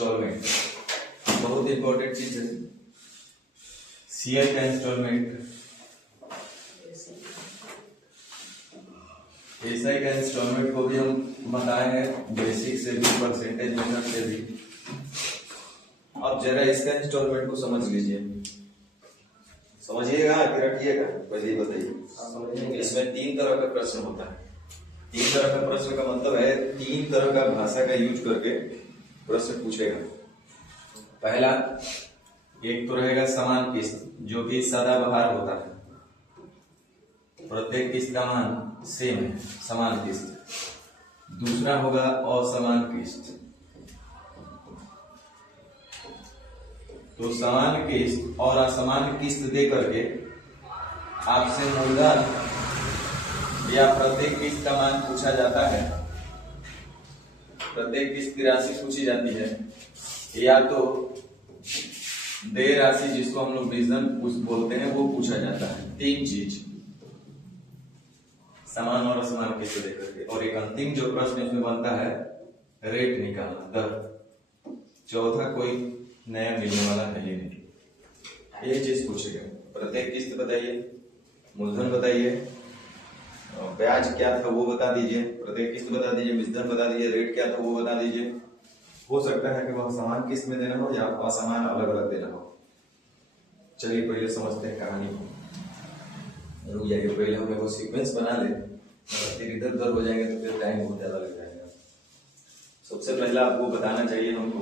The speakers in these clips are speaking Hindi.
इंस्टॉलमेंट बहुत इंपॉर्टेंट चीज है। सीआई का इंस्टॉलमेंट, एसआई का इंस्टॉलमेंट को भी हम बताए हैं बेसिक से भी, परसेंटेज मेथड से भी। अब जरा इसका इंस्टॉलमेंट को समझ लीजिए, समझिएगा कि रखिएगा, पहले ही बताइए। इसमें 3 तरह का प्रश्न होता है। 3 तरह का प्रश्न का मतलब है 3 तरह का भाषा का यूज करके प्रश्न पूछेगा। पहला, एक तो रहेगा समान किस्त, जो कि सदाबहार होता है, प्रत्येक किस्त का मान सेम है, समान किस्त। दूसरा होगा असमान किस्त। तो समान किस्त और असमान किस्त दे करके आपसे मूलधन या प्रत्येक किस्त का मान पूछा जाता है, प्रत्येक किस्त की राशि पूछी जाती है, या तो देय राशि जिसको हम लोग विजन बोलते हैं वो पूछा जाता है। 3 चीज, समान और असमान किस्त देकर के। और एक अंतिम जो प्रश्न इसमें बनता है, रेट निकालना, दर। चौथा कोई नया मिलने वाला है ही नहीं। ये चीज पूछेगा। प्रत्येक किस्त बताइए, मूलधन बताइए, ब्याज क्या था वो बता दीजिए, प्रत्येक किस्त बता दीजिए, विजन बता दीजिए, रेट क्या था वो बता दीजिए। हो सकता है कि वह समान किस्त में देना हो या असमान अलग अलग देना हो। चलिए पहले समझते हैं कहानी को। रुक जाइए, पहले हम वो सीक्वेंस बना ले, फिर इधर उधर हो जाएंगे तो फिर टाइम बहुत ज्यादा लग जाएगा। सबसे पहला आपको बताना चाहिए हमको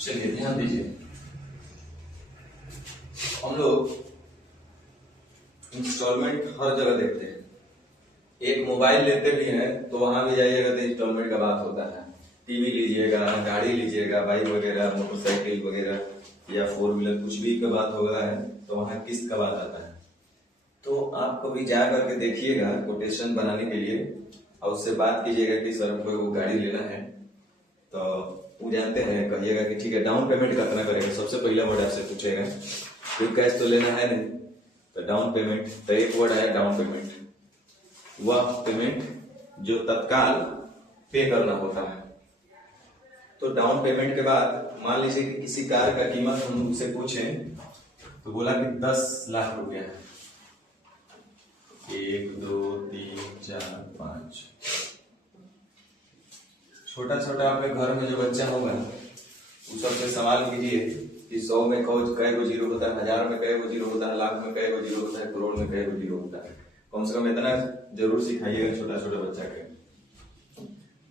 चलिए ध्यान दीजिए। हम लोग इंस्टॉलमेंट हर जगह देखते हैं। एक मोबाइल लेते भी हैं तो वहां भी जाइएगा तो इंस्टॉलमेंट का बात होता है। टीवी लीजिएगा, गाड़ी लीजिएगा, बाइक वगैरह, मोटरसाइकिल वगैरह या 4 व्हीलर कुछ भी का बात होगा है तो वहां किस्त का बात आता है। तो आप कभी जा करके देखिएगा कोटेशन बनाने के लिए और उससे बात कीजिएगा कि सर हमको वो गाड़ी लेना है, तो वो जानते हैं, कहिएगा कि ठीक है डाउन पेमेंट कितना करेगा। सबसे पहला वर्ड आपसे पूछेगा क्योंकि कैश तो लेना है नहीं, तो डाउन पेमेंट। तो एक वर्ड आया डाउन पेमेंट, वह पेमेंट जो तत्काल पे करना होता है। तो डाउन पेमेंट के बाद मान लीजिए कि किसी कार का कीमत हम उसे पूछें तो बोला कि 10 लाख रुपया है। 1 2 3 4 5। छोटा छोटा आपके घर में जो बच्चा होगा उस सबसे सवाल कीजिए कि 100 में कै गो जीरो होता है, 1000 में कै गो जीरो होता है, लाख में कै गो जीरो होता है, करोड़ में कै गो जीरो होता है। कम से कम इतना जरूर सिखाइएगा छोटा छोटा बच्चा के।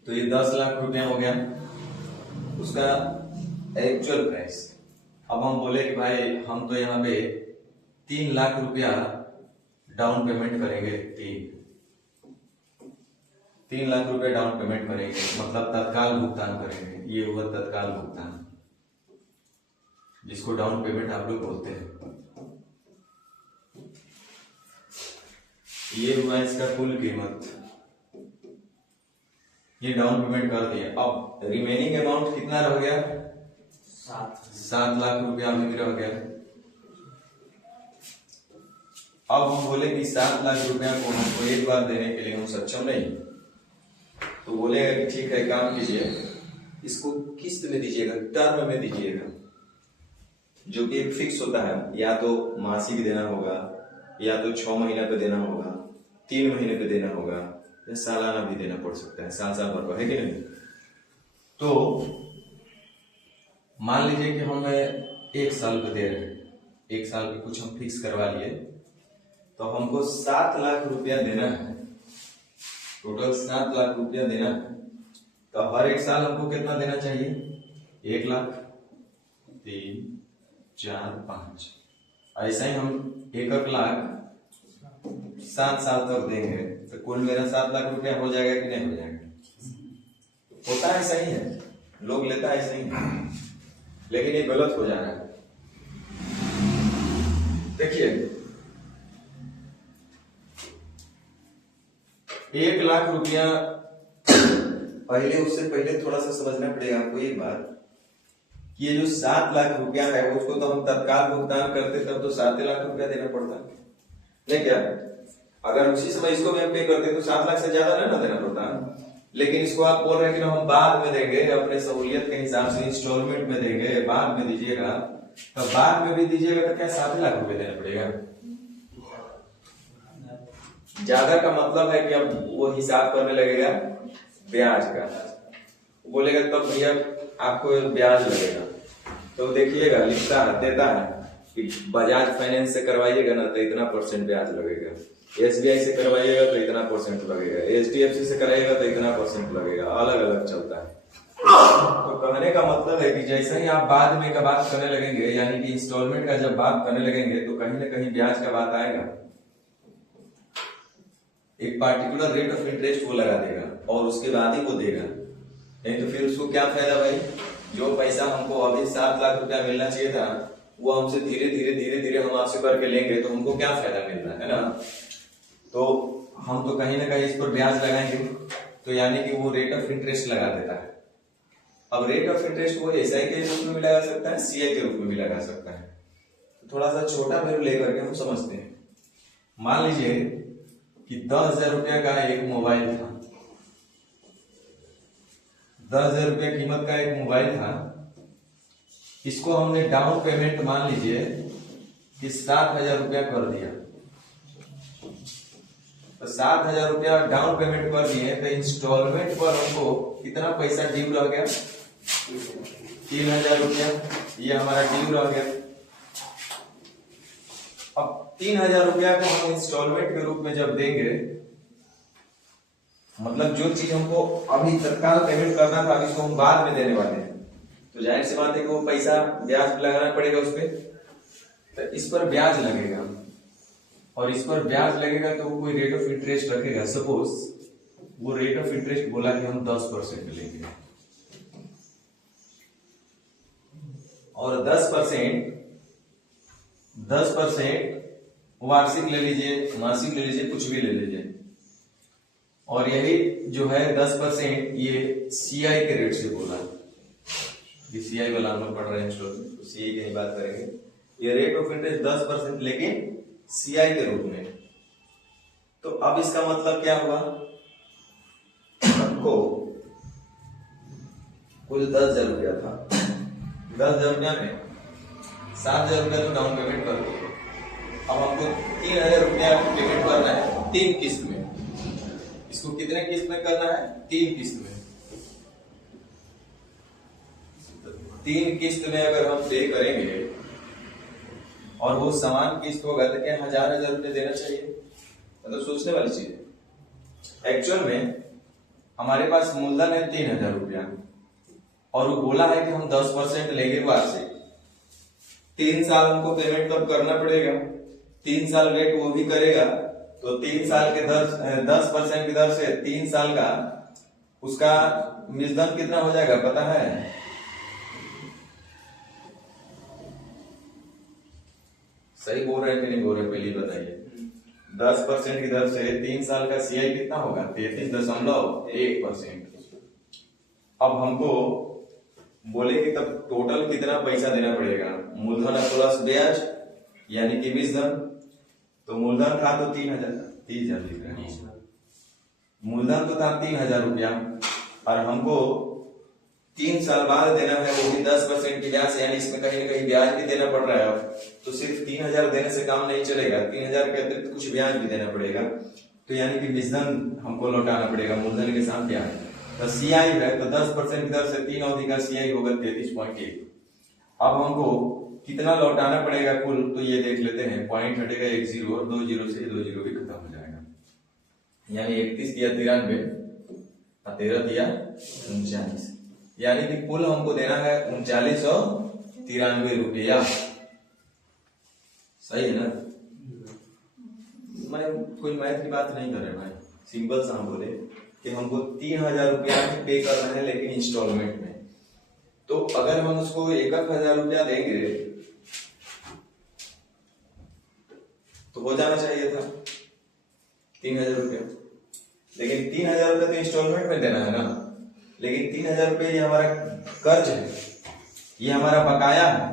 तो ये 10 लाख रुपया हो गया उसका एक्चुअल प्राइस। अब हम बोले कि भाई हम तो यहाँ पे 3 लाख रुपया डाउन पेमेंट करेंगे। 3 लाख रुपए डाउन पेमेंट करेंगे, मतलब तत्काल भुगतान करेंगे। ये हुआ तत्काल भुगतान, जिसको डाउन पेमेंट आप लोग बोलते हैं। ये हुआ इसका कुल कीमत, ये डाउन पेमेंट कर दिया। अब रिमेनिंग अमाउंट कितना रह गया? 7 लाख रुपया अभी रह गया। अब हम बोले कि 7 लाख रुपया को हमको एक बार देने के लिए हम सक्षम नहीं, तो बोलेगा कि ठीक है काम कीजिए, इसको किस्त में दीजिएगा, टर्म में दीजिएगा, जो कि एक फिक्स होता है। या तो मासिक देना होगा, या तो 6 महीना पे देना होगा, 3 महीने पे देना होगा, या सालाना भी देना पड़ सकता है, साल भर का, है कि नहीं। तो मान लीजिए कि हम 1 साल पे दे रहे हैं, 1 साल पे कुछ हम फिक्स करवा लिए, तो हमको 7 लाख रुपया देना है, टोटल 7 लाख रुपया देना है। तो हर 1 साल हमको कितना देना चाहिए? 1 लाख, 3 4 5। ऐसा ही हम 1 लाख 7 साल तक देंगे तो कुल मेरा 7 लाख रुपया हो जाएगा कि नहीं हो जाएगा? होता है, सही है, लोग लेता है, सही है, लेकिन ये गलत हो जा रहा है। देखिए 1 लाख रुपया पहले, उससे पहले थोड़ा सा समझना पड़ेगा आपको एक बात कि ये जो 7 लाख रुपया है उसको तो हम तत्काल भुगतान करते तब तो 7 लाख रुपया देना पड़ता नहीं क्या? अगर उसी समय इसको भी हम पे करते तो 7 लाख से ज्यादा ना देना पड़ता। लेकिन इसको आप बोल रहे हैं कि हम बाद में देंगे, अपने सहूलियत के हिसाब से इंस्टॉलमेंट में देंगे, बाद में दीजिएगा, तो बाद में भी दीजिएगा तो क्या 7 लाख रुपए देना पड़ेगा? ज्यादा का मतलब है कि अब वो हिसाब करने लगेगा ब्याज का, बोलेगा तब भैया आपको ब्याज लगेगा। तो देखिएगा लिखता है, देता है कि बजाज फाइनेंस से करवाइएगा ना तो इतना % ब्याज लगेगा, SBI से करवाइएगा तो इतना % लगेगा, HDFC से कराइएगा तो इतना % लगेगा, अलग अलग चलता है। तो कहने का मतलब है कि जैसे ही आप बाद में का बात करने लगेंगे, यानी कि इंस्टॉलमेंट का जब बात करने लगेंगे तो कहीं ना कहीं ब्याज का बात आएगा। एक पार्टिकुलर रेट ऑफ इंटरेस्ट वो लगा देगा और उसके बाद ही वो देगा, नहीं तो फिर उसको क्या फायदा भाई? जो पैसा हमको अभी 7 लाख रुपया मिलना चाहिए था वो हमसे धीरे धीरे हम आपसे करके लेंगे तो हमको क्या फायदा मिल रहा है ना? तो हम तो कहीं ना कहीं इस पर ब्याज लगाएंगे, तो यानी कि वो रेट ऑफ इंटरेस्ट लगा देता है। अब रेट ऑफ इंटरेस्ट वो SI के रूप में भी लगा सकता है, CI के रूप में भी लगा सकता है। तो थोड़ा सा छोटा वैल्यू लेकर के हम समझते हैं। मान लीजिए कि 10,000 रुपया का एक मोबाइल था, 10,000 रुपया कीमत का एक मोबाइल था। इसको हमने डाउन पेमेंट मान लीजिए कि 7,000 रुपया कर दिया, तो 7,000 रुपया डाउन पेमेंट कर दिए तो इंस्टॉलमेंट पर हमको कितना पैसा ड्यू रह गया? 3,000 रुपया, ये हमारा ड्यू रह गया। अब 3,000 रुपया को हम इंस्टॉलमेंट के रूप में जब देंगे, मतलब जो चीज हमको अभी तत्काल पेमेंट करना था इसको हम बाद में देने वाले हैं, तो जाहिर सी बात है कि वो पैसा ब्याज लगाना पड़ेगा उस पर, तो इस पर ब्याज लगेगा और इस पर ब्याज लगेगा तो वो कोई रेट ऑफ इंटरेस्ट रखेगा। सपोज वो रेट ऑफ इंटरेस्ट बोला कि हम 10% लेंगे और 10% वार्षिक ले लीजिए, मासिक ले लीजिए, कुछ भी ले लीजिए, और यही जो है 10% ये CI के रेट से बोला। ये CI वाला हम लोग पढ़ रहे हैं तो CI की ही बात करेंगे। ये रेट ऑफ इंटरेस्ट 10% लेकिन CI के रूप में। तो अब इसका मतलब क्या हुआ? हमको कुल 10,000 रुपया था, 10,000 रुपया में 7,000 रुपया तो डाउन पेमेंट कर दिए। अब हमको 3,000 रुपया पेमेंट करना है 3 किस्त में। इसको कितने किस्त में करना है? 3 किस्त में। 3 किस्त में अगर हम पे करेंगे और वो समान किस्त होगा तो क्या 1,000 रुपए देना चाहिए? मतलब सोचने वाली चीज है। एक्चुअल में हमारे पास मूलधन है 3,000 रुपया और वो बोला है कि हम 10% लेंगे वार्षिक। 3 साल हमको पेमेंट कब करना पड़ेगा? 3 साल रेट वो भी करेगा, तो 3 साल के 10% की दर से 3 साल का उसका मूलधन कितना हो जाएगा पता है? सही बोल रहे हैं कि नहीं बोल रहे? पहले बताइए। 10% की दर से 3 साल का CI कितना होगा? 33.1%। अब हमको बोले कि तब टोटल कितना पैसा देना पड़ेगा? मूलधन प्लस ब्याज यानी कि मूलधन। तो मूलधन था तो 30,000 लिख रहे हैं। मूलधन तो था 3,000 रुपया और हमको 3 साल बाद देना है, वो भी 10% की ब्याज, यानी इसमें कहीं ना कहीं ब्याज भी देना पड़ रहा है। तो सिर्फ 3,000 देने से काम नहीं चलेगा, 3,000 के अतिरिक्त कुछ ब्याज भी देना पड़ेगा। तो यानी कि मूलधन हमको लौटाना पड़ेगा, मूलधन के साथ ब्याज। तो CI है तो 10% की दर से 3 अवधि का CI होगा 33.1। अब हमको कितना लौटाना पड़ेगा कुल? तो ये देख लेते हैं। पॉइंट हटेगा 1 0 और 2 0 से 2 0 भी खत्म हो जाएगा, यानी 31 दिया 93 और 13 दिया 39, यानी कि कुल हमको देना है 3993 रुपया। सही है ना? मैंने कोई मैथ की बात नहीं कर रहे भाई, सिंपल सा हम बोले कि हमको 3000 रुपया पे करना है लेकिन इंस्टॉलमेंट में। तो अगर हम उसको 1000 रुपया देंगे तो हो जाना चाहिए था 3000 रुपया, लेकिन 3000 रुपया तो इंस्टॉलमेंट में देना है ना। लेकिन 3000 रुपया ये हमारा कर्ज है, ये हमारा बकाया है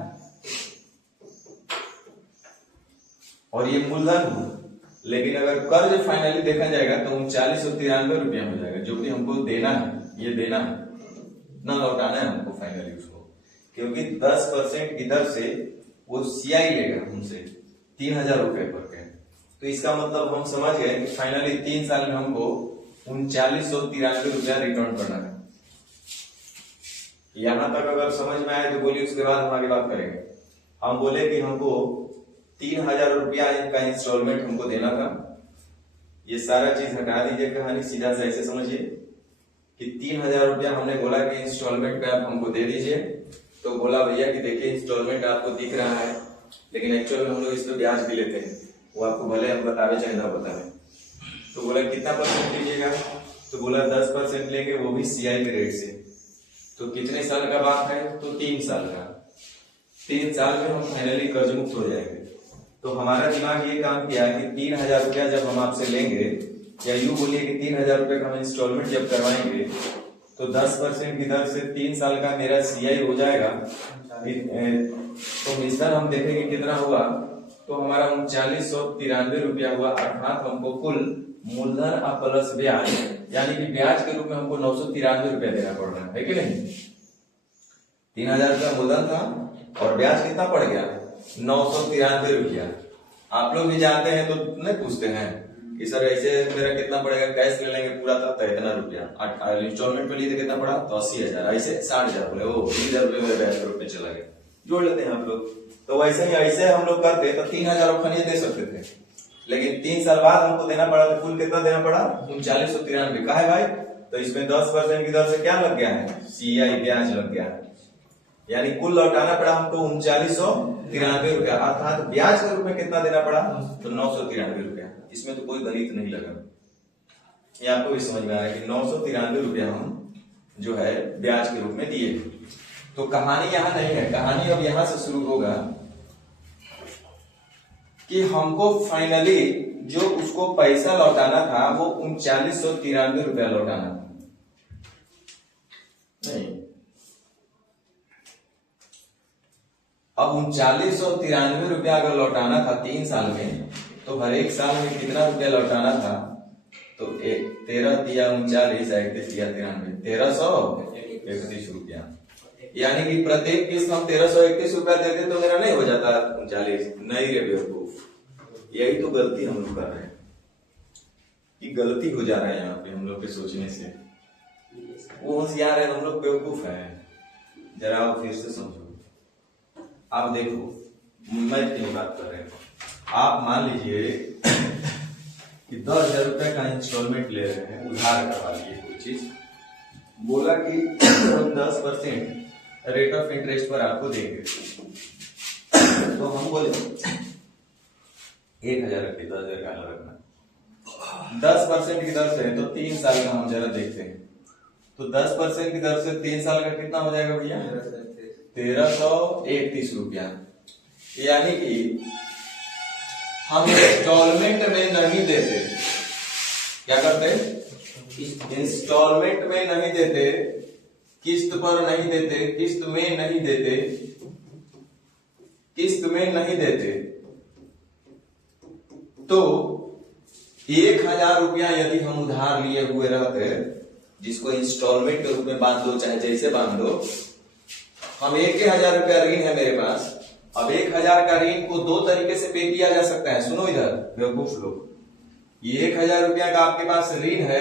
और ये मूलधन है। लेकिन अगर कर्ज फाइनली देखा जाएगा तो 3993 रुपया हो जाएगा, जो कि हमको देना है, ये देना है ना, लौटाना है हमको फाइनली उसको, क्योंकि 10% की दर से वो सीआई लेगा हमसे 3000 रुपए पर के। तो इसका मतलब हम समझ गए कि फाइनली 3 साल में हमको 3993 रुपया रिटर्न करना है। यहां तक अगर समझ में आए तो बोलिए, उसके बाद हम आगे बात करेंगे। हम बोले कि हमको 3000 रुपया का इंस्टॉलमेंट हमको देना था। ये सारा चीज हटा दीजिए, कहानी सीधा से ऐसे समझिए कि 3000 रुपया हमने बोला कि इंस्टॉलमेंट पे आप हमको दे दीजिए। तो बोला भैया कि देखिए इंस्टॉलमेंट आपको दिख रहा है, लेकिन एक्चुअल में हम लोग इस पे ब्याज भी लेते हैं, वो आपको भले हम बतावे चाहे ना बतावे। तो बोला कितना परसेंट लीजिएगा, तो बोला 10% लेंगे, वो भी सीआई के रेट से। तो कितने साल का बात है, तो 3 साल का। 3 साल में हम फाइनली कर्ज मुक्त हो जाएंगे। तो हमारा दिमाग ये काम किया कि 3000 रुपया जब हम आपसे लेंगे, या यूं बोलिए कि 3000 रुपये का हम इंस्टॉलमेंट जब करवाएंगे तो 10% की दर से 3 साल का मेरा सीआई हो जाएगा। तो मिश्रण हम देखेंगे कितना हुआ, तो हमारा 3993 रुपया हुआ। अर्थात हमको कुल मूलधन और प्लस ब्याज, यानी कि ब्याज के रूप में हमको 993 रुपया देना पड़ रहा है कि नहीं। 3000 रुपया मूलधन था और ब्याज कितना पड़ गया, 993 रुपया। आप लोग भी जानते हैं तो नहीं पूछते हैं कि सर ऐसे मेरा कितना पड़ेगा, कैश ले लेंगे पूरा था तो इतना रुपया, इंस्टॉलमेंट में लिए तो कितना पड़ा, तो 80,000, ऐसे 60,000 बोले, वो 20,000 रुपये मेरे ब्याज के रूप में चला गया, जोड़ लेते हैं आप लोग। तो वैसे ही ऐसे हम लोग करते तो 3000 रुपये दे सकते थे, लेकिन 3 साल बाद हमको देना पड़ा। तो कुल कितना देना पड़ा, 3993। कहा है भाई, तो इसमें 10% की दर से क्या लग गया है, सीआई ब्याज लग गया है, यानी कुल लौटाना पड़ा हमको 3993 रुपया। अर्थात ब्याज के रूप में कितना देना पड़ा, तो 993 रुपया। इसमें तो कोई गणित नहीं लगा, ये आपको भी समझ में आ रहा है कि 993 रुपया हम जो है ब्याज के रूप में दिए। तो कहानी यहां नहीं है, कहानी अब यहां से शुरू होगा कि हमको फाइनली जो उसको पैसा लौटाना था वो 3993 रुपया लौटाना था। नहीं, अब 3993 रुपया अगर लौटाना था 3 साल में, तो हर एक साल में कितना रुपया लौटाना था, तो 13 दिया 39, 31 दिया 93, 1331 रुपया। यानी कि प्रत्येक किस्त हम 1331 रुपया देते तो मेरा नहीं हो जाता 39। नहीं रे बेवकूफ, यही तो गलती हम लोग कर रहे हैं, कि गलती हो जा रहा है यहाँ पे हम लोग के सोचने से। वो होशियार है, हम लोग बेवकूफ है। जरा आप फिर से समझो। आप देखो, मैं क्यों बात कर रहे हैं, आप मान लीजिए कि 10,000 रुपए का इंस्टॉलमेंट ले रहे हैं, उधार करवा लिए कोई चीज, बोला कि हम 10% रेट ऑफ इंटरेस्ट पर आपको देंगे। तो हम बोले 1000 रखिए, 10,000 का रखना, 10% की दर से, तो 3 साल का हम जरा देखते हैं। तो 10% की दर से 3 साल का कितना हो जाएगा भैया, 1331 रुपया। यानी कि हम इंस्टॉलमेंट में नहीं देते, क्या करते, इंस्टॉलमेंट में नहीं देते, किस्त पर नहीं देते, किस्त में नहीं देते, किस्त में नहीं देते। तो 1000 रुपया यदि हम उधार लिए हुए रहते, जिसको इंस्टॉलमेंट के रूप में बांध दो, चाहे जैसे बांध दो, हम 1000 रुपया ऋण है मेरे पास। अब 1000 का ऋण को 2 तरीके से पे किया जा सकता है। सुनो इधर बेवकूफ लोग, ये 1000 रुपया का आपके पास ऋण है,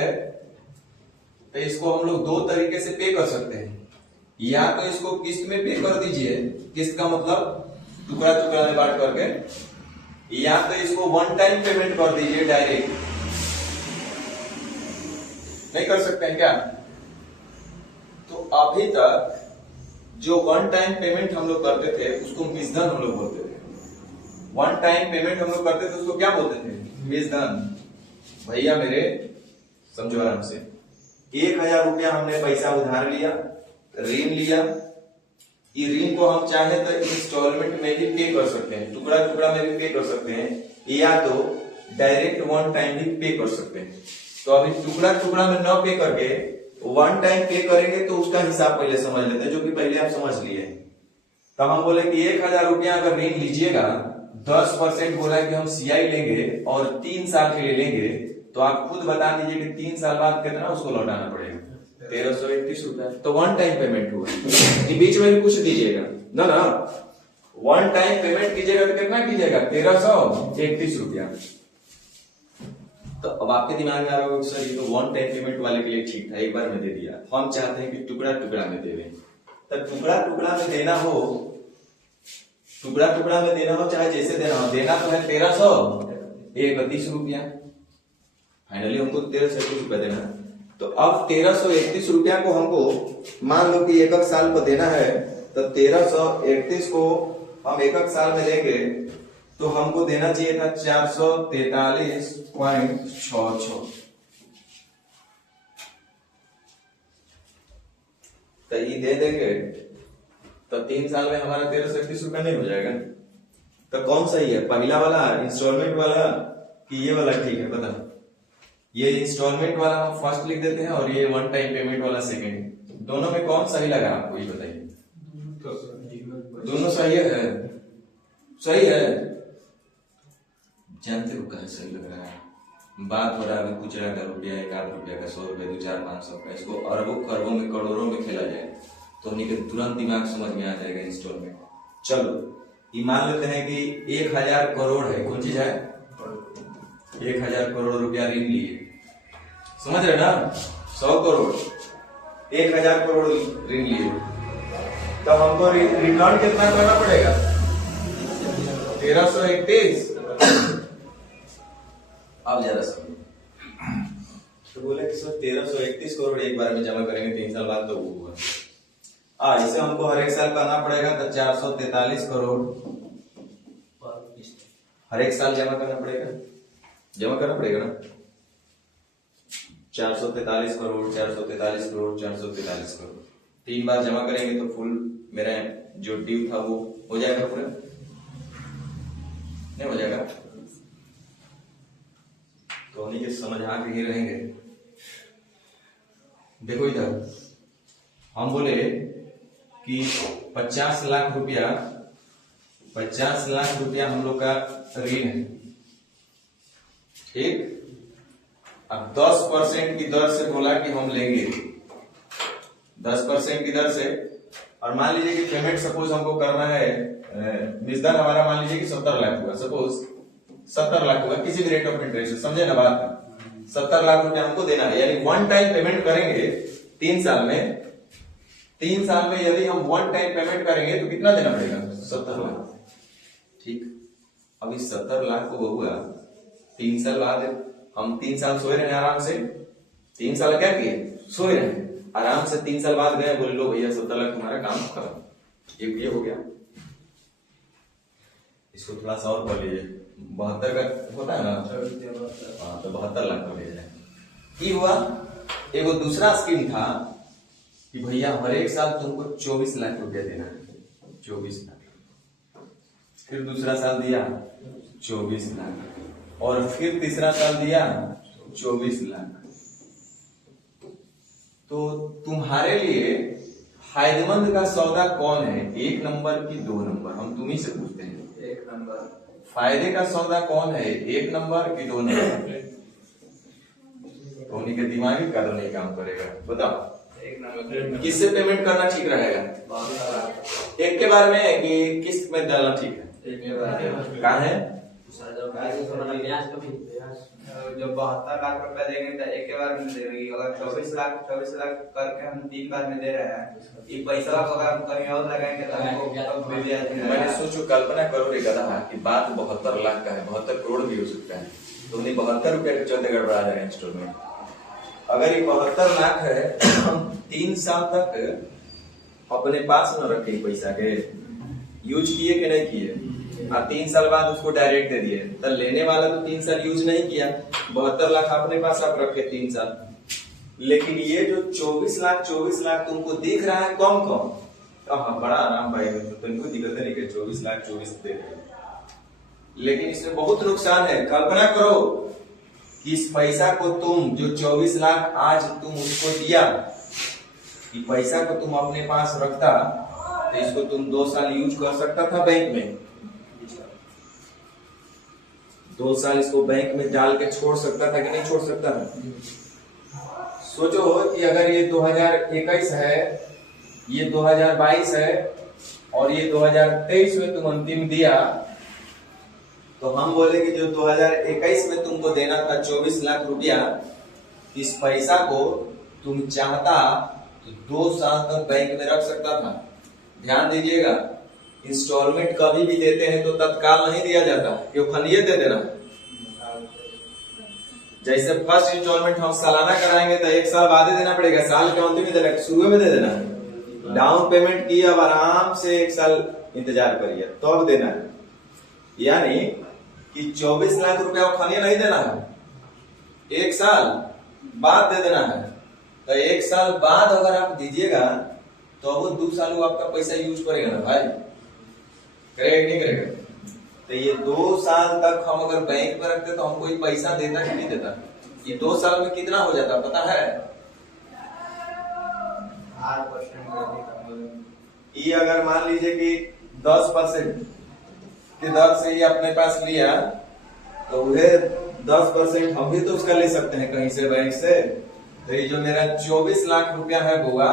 तो इसको हम लोग 2 तरीके से पे कर सकते हैं। या तो इसको किस्त में पे कर दीजिए, किस्त का मतलब टुकड़ा टुकड़ा में बांट करके, या तो इसको 1 टाइम पेमेंट कर दीजिए डायरेक्ट। नहीं कर सकते हैं क्या? तो अभी तक जो 1 टाइम पेमेंट हम लोग करते थे उसको मिश्रण हम लोग बोलते थे। 1 टाइम पेमेंट हम लोग करते थे उसको क्या बोलते थे, मिजदान भैया मेरे, समझो आराम से, 1000 रुपया हमने पैसा उधार लिया, ऋण लिया। ये ऋण को हम चाहे तो इंस्टॉलमेंट में भी पे कर सकते हैं, टुकड़ा टुकड़ा में भी पे कर सकते हैं, या तो डायरेक्ट वन टाइम भी पे कर सकते हैं। तो अभी टुकड़ा टुकड़ा में न पे करके वन टाइम पे करेंगे तो उसका हिसाब पहले समझ लेते हैं, जो कि पहले आप समझ लिए। तो हम बोले कि 1000 रुपया अगर ऋण लीजिएगा, 10% बोला कि हम सीआई लेंगे और 3 साल के लिए लेंगे, तो आप खुद बता दीजिए कि 3 साल बाद कितना उसको लौटाना पड़ेगा, 1331 रुपया। तो वन टाइम पेमेंट हुआ। ये बीच में भी कुछ दीजिएगा ना ना, वन टाइम पेमेंट कीजिएगा तो कितना कीजिएगा, 1331 रुपया। तो अब आपके दिमाग में आ रहा होगा सर ये तो वन टाइम पेमेंट वाले के लिए ठीक था, एक बार में दे दिया। हम चाहते हैं कि टुकड़ा टुकड़ा में दे दें। तो टुकड़ा टुकड़ा में देना हो, टुकड़ा टुकड़ा में देना हो, चाहे जैसे देना हो, देना तो है 1331 रुपया। फाइनली हमको 1331 रुपया देना है। तो अब 1331 रुपया को हमको मान लो कि 1 साल को देना है, तो 1331 को हम 1 साल में देंगे तो हमको देना चाहिए था 443.66। तो ये दे देंगे तो 3 साल में हमारा 1331 रुपया नहीं हो जाएगा। तो कौन सही है, पहला वाला इंस्टॉलमेंट वाला कि ये वाला ठीक है? पता ये इंस्टॉलमेंट वाला हम फर्स्ट लिख देते हैं और ये वन टाइम पेमेंट वाला सेकंड। दोनों में कौन सही लगा आपको ये बताइए? दोनों सही है? सही है? जानते हो कहाँ सही लग रहा है? बात हो रहा है कुछ का रुपया, 1 रुपया का, 100 रुपया, 2, 4, 500 का, इसको अरबों खरबों में करोड़ों में खेला जाए तो उन्हीं के तुरंत दिमाग समझ में आ जाएगा इंस्टॉलमेंट। चलो ये मान लेते हैं कि 1000 करोड़ है, कौन चीज है? 1000 करोड़ रुपया ऋण लिए, समझ रहे ना? 100 करोड़ 1000 करोड़ ऋण लिए, तो हमको रिटर्न कितना करना पड़ेगा? 1331। अब ज्यादा समझो। तो बोले कि सर 1331 करोड़ एक बार में जमा करेंगे 3 साल बाद, तो वो हुआ। इसे हमको हर एक साल करना पड़ेगा, तो 443 करोड़ हर एक साल जमा करना पड़ेगा, जमा करना पड़ेगा ना। 443 करोड़ 443 करोड़ 443 करोड़ 3 बार जमा करेंगे तो फुल मेरा जो ड्यू था वो हो जाएगा पूरा, नहीं हो जाएगा? तो उन्हीं के समझा के ही रहेंगे। देखो इधर हम बोले कि 50 लाख रुपया, 50 लाख रुपया हम लोग का ऋण है, ठीक? अब 10% की दर से बोला कि हम लेंगे, 10% की दर से। और मान लीजिए कि पेमेंट सपोज हमको करना है, मिजदार हमारा मान लीजिए कि 70 लाख हुआ, सपोज 70 लाख हुआ, किसी भी रेट ऑफ इंटरेस्ट, समझे ना बात? 70 लाख रुपया हमको देना है, यानी वन टाइम पेमेंट करेंगे 3 साल में। 3 साल में यदि हम वन टाइम पेमेंट करेंगे तो कितना देना पड़ेगा? 70 लाख, ठीक? अब इस 70 लाख को बहुआ 3 साल बाद, हम 3 साल सोए रहे आराम से, 3 साल क्या किए? सोए रहे आराम से। 3 साल बाद गए, बोले लो भैया 70 लाख तुम्हारा काम खत्म, ये हो गया। इसको थोड़ा सा और कर लीजिए, 72 का होता है ना, हाँ, तो 72 लाख कर लीजिए। ये हुआ। एगो दूसरा स्कीम था कि भैया हर एक साल तुमको 24 लाख रुपया देना है, 24 लाख। फिर दूसरा साल दिया 24 लाख, और फिर तीसरा साल दिया 24 लाख। तो तुम्हारे लिए फायदेमंद का सौदा कौन है, 1 नंबर की 2 नंबर? हम तुम्ही से पूछते हैं, 1 नंबर। फायदे का सौदा कौन है, 1 नंबर की 2 नंबर? तो उन्हीं के दिमागी का तो नहीं काम करेगा, बताओ। 1 नंबर। किससे पेमेंट करना ठीक रहेगा? एक के बार में कि किस्त में डालना ठीक है? एक के बार। कहाँ है? जो 72 लाख रुपया देंगे तो एक के बार में देंगे। अगर 24 लाख करके हम 3 बार में दे रहे हैं, ये पैसा अगर हम कहीं और लगाएंगे तो हमको मैंने सोचो, कल्पना करो रे गधा कि बात 72 लाख का है, 72 करोड़ भी हो सकता है, तो उन्हें 72 रुपया के चलते गड़बड़ा जाएगा इंस्टॉलमेंट। अगर ये 72 लाख है, हम 3 साल तक अपने पास न रखे पैसा के, यूज किए कि नहीं किए? और 3 साल बाद उसको डायरेक्ट दे दिए, तो लेने वाला तो 3 साल यूज नहीं किया, 72 लाख अपने पास आप रखे 3 साल। लेकिन ये जो 24 लाख तुमको दिख रहा है कम, हाँ बड़ा आराम पाएगा, तो तुमको दिक्कत नहीं कि 24 लाख 24 दे रहे, लेकिन इसमें बहुत नुकसान है। कल्पना करो कि इस पैसा को तुम जो 24 लाख आज तुम उसको दिया, कि पैसा को तुम अपने पास रखता तो इसको तुम 2 साल यूज कर सकता था बैंक में, 2 साल इसको बैंक में डाल के छोड़ सकता था कि नहीं छोड़ सकता था। सोचो कि अगर ये 2021 है, ये 2022 है और ये 2023 में तुम अंतिम दिया, तो हम बोले कि जो 2021 में तुमको देना था 24 लाख रुपया, इस पैसा को तुम चाहता तो 2 साल तक बैंक में रख सकता था। ध्यान दीजिएगा, इंस्टॉलमेंट कभी भी देते हैं तो तत्काल नहीं दिया जाता, क्यों खनिये दे देना। जैसे फर्स्ट इंस्टॉलमेंट हम सालाना कराएंगे तो 1 साल बाद देना पड़ेगा, साल के अंत में देना, शुरू में दे देना है। डाउन पेमेंट की अब आराम से 1 साल इंतजार करिए तो अब देना है, यानी कि 24 लाख रुपया खनिये नहीं देना है, 1 साल बाद दे देना है। तो 1 साल बाद अगर आप दीजिएगा तो वो 2 साल वो आपका पैसा यूज करेगा ना भाई, करेगा नहीं करेगा। तो ये 2 साल तक हम अगर बैंक में रखते तो हम कोई पैसा देता कि नहीं देता। ये 2 साल में कितना हो जाता पता है? 8%। ये अगर मान लीजिए कि 10% की दर से ये अपने पास लिया, तो वह 10% हम भी तो उसका ले सकते हैं कहीं से, बैंक से। तो ये जो मेरा 24 लाख रुपया है बुआ,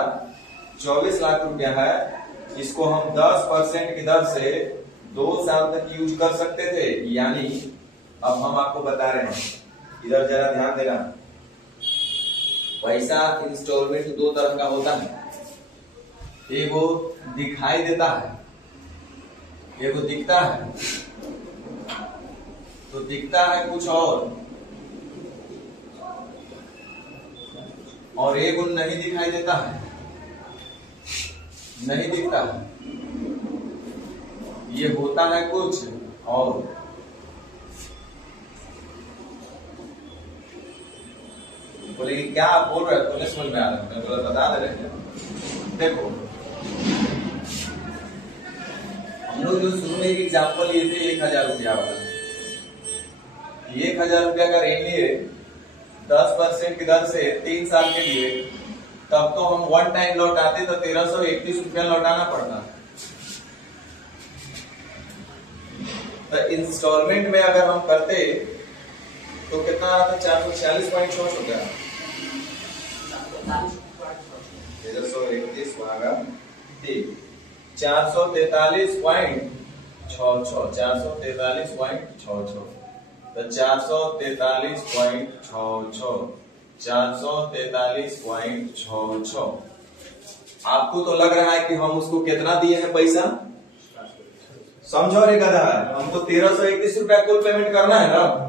24 लाख रुपया है, इसको हम 10% की दर से 2 साल तक यूज कर सकते थे। यानी अब हम आपको बता रहे हैं, इधर जरा ध्यान देना, पैसा इंस्टॉलमेंट 2 तरह का होता है, एगो दिखाई देता है, एगो दिखता है। तो दिखता है कुछ और एगो नहीं दिखाई देता है, नहीं दिखता है, ये होता है कुछ और। बोले कि क्या आप बोल रहे हो, तो समझ में आ रहा है, तो बता दे रहे हैं। देखो हम लोग जो शुरू में एक एग्जाम्पल लिए थे 1000 रुपया वाला, 1000 रुपया का ऋण लिए 10% की दर से 3 साल के लिए, तब तो हम 1 टाइम लौटाते तो 1331 रुपया लौटाना पड़ता। तो इंस्टॉलमेंट में अगर हम करते तो कितना आता? 446.6 रुपया, 1331 भागा 3, 443.66, 443.66, तो 443.66, 443.66। आपको तो लग रहा है कि हम उसको कितना दिए हैं पैसा, समझो रे गधा, हमको 1331 रुपया कुल पेमेंट करना है ना,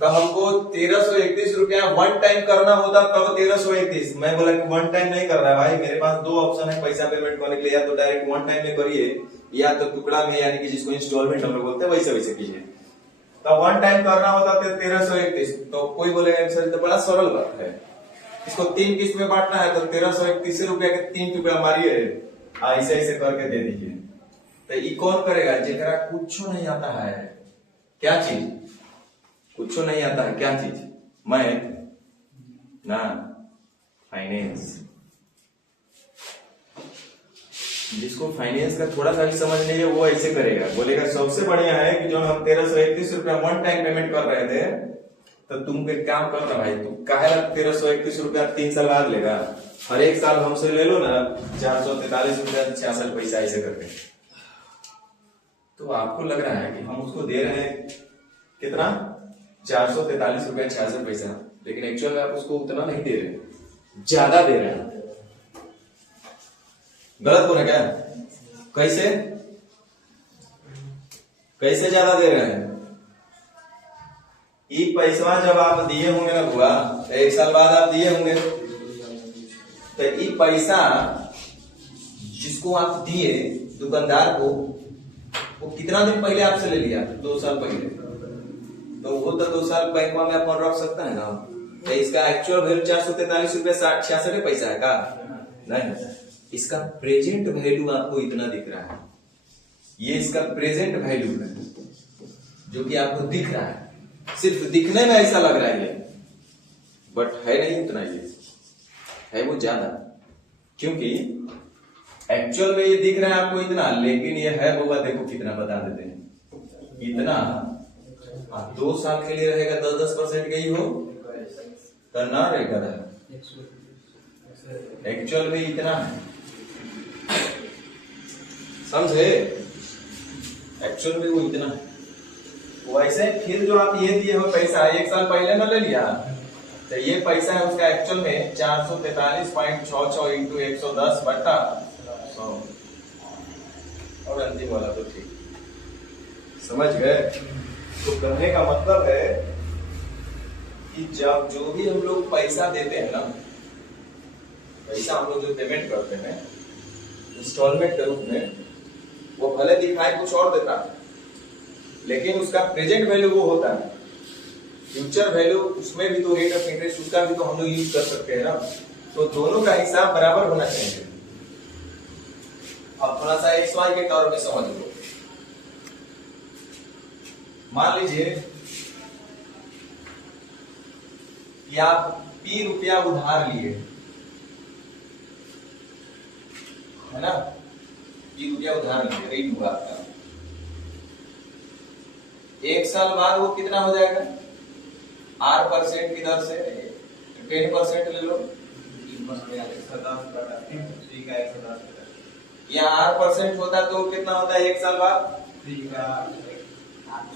तो हमको 1331 रुपया 1 टाइम करना होता तब 1331। मैं बोला कि 1 टाइम नहीं कर रहा है भाई, मेरे पास 2 ऑप्शन है पैसा पेमेंट करने के लिए, या तो डायरेक्ट 1 टाइम में करिए, या तो टुकड़ा में, यानी कि जिसको इंस्टॉलमेंट हम लोग बोलते हैं वैसे वैसे कीजिए। तो 1 टाइम करना होता तो 1331। तो कोई बोलेगा सर तो बड़ा सरल बात है, इसको 3 किस्त में बांटना है, तो 1331 रुपया के 3 टुकड़ा मारिए, ऐसे ऐसे करके दे दीजिए। तो ये कौन करेगा? जेकरा कुछ नहीं आता है। क्या चीज कुछ नहीं आता है? क्या चीज? मैथ ना फाइनेंस। जिसको फाइनेंस का थोड़ा सा भी समझ नहीं है वो ऐसे करेगा, बोलेगा सबसे बढ़िया है कि जो हम 1331 रुपया 1 टाइम पेमेंट कर रहे थे, तो तुम एक काम कर रहा भाई, तुम काहे 1331 रुपया 3 साल बाद लेगा, हर 1 साल हमसे ले लो ना 443 रुपया 66 पैसा ऐसे करके। तो आपको लग रहा है कि हम उसको दे रहे हैं कितना, 443 रुपया 66 पैसा, लेकिन एक्चुअल में आप उसको उतना नहीं दे रहे, ज्यादा दे रहे हैं। गलत बोल रहे क्या? कैसे कैसे ज्यादा दे रहे हैं? ये पैसा जब आप दिए होंगे ना बुआ, 1 साल बाद आप दिए होंगे, तो ये पैसा जिसको आप दिए दुकानदार को, वो कितना दिन पहले आपसे ले लिया? 2 साल पहले। तो वो तो 2 साल बैंक में अपन रख सकता है ना। तो इसका एक्चुअल वैल्यू 443 रुपये 66 पैसा है का? नहीं, इसका प्रेजेंट वैल्यू आपको इतना दिख रहा है। ये इसका प्रेजेंट वैल्यू है जो कि आपको दिख रहा है, सिर्फ दिखने में ऐसा लग रहा है ये, बट है नहीं उतना, ये है वो ज्यादा, क्योंकि एक्चुअल में ये दिख रहा है आपको इतना, लेकिन ये है होगा, देखो कितना बता देते हैं इतना। 2 साल के लिए रहेगा 10% का ही हो करना रहेगा, एक्चुअल में इतना है, समझे? एक्चुअल में वो इतना है। वैसे फिर जो आप ये दिए हो पैसा 1 साल पहले ना ले लिया, तो ये पैसा है उसका एक्चुअल में 443.66 इंटू 110 बटा 100, और अंतिम वाला तो ठीक, समझ गए? तो कहने का मतलब है कि जब जो भी हम लोग पैसा देते हैं ना, पैसा हम लोग जो पेमेंट करते हैं इंस्टॉलमेंट के रूप में, वो भले दिखाए कुछ और देता है, लेकिन उसका प्रेजेंट वैल्यू वो होता है। फ्यूचर वैल्यू उसमें भी तो रेट ऑफ इंटरेस्ट उसका भी तो हम लोग यूज कर सकते हैं ना। तो दोनों का हिसाब बराबर होना चाहिए। अब थोड़ा सा XY के तौर पे समझ लो। मान लीजिए कि आप P रुपया उधार लिए, है ना? P रुपया उधार लिए, रेट हुआ आपका। 1 साल बाद वो कितना हो जाएगा? R% की दर से 10% ले लो, यहाँ R% होता तो कितना होता है 1 साल बाद?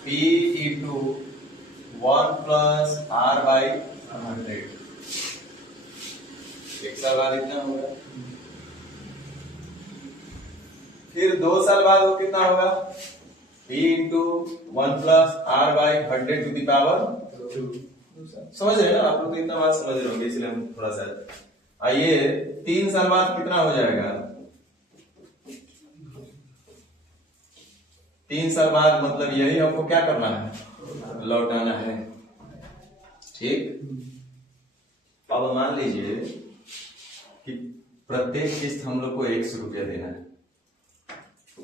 P into 1 plus R by 100, 1 साल बाद इतना होगा। फिर 2 साल बाद वो कितना होगा? P into 1 plus R by 100 to the power 2। समझ रहे हैं ना आप लोग? तो इतना बात समझ रहे होंगे, इसलिए हम थोड़ा सा आइए 3 साल बाद कितना हो जाएगा? 3 साल बाद मतलब यही हमको क्या करना है? लौटाना है, ठीक? अब मान लीजिए कि प्रत्येक किस्त हम लोग को 100 रुपया देना है,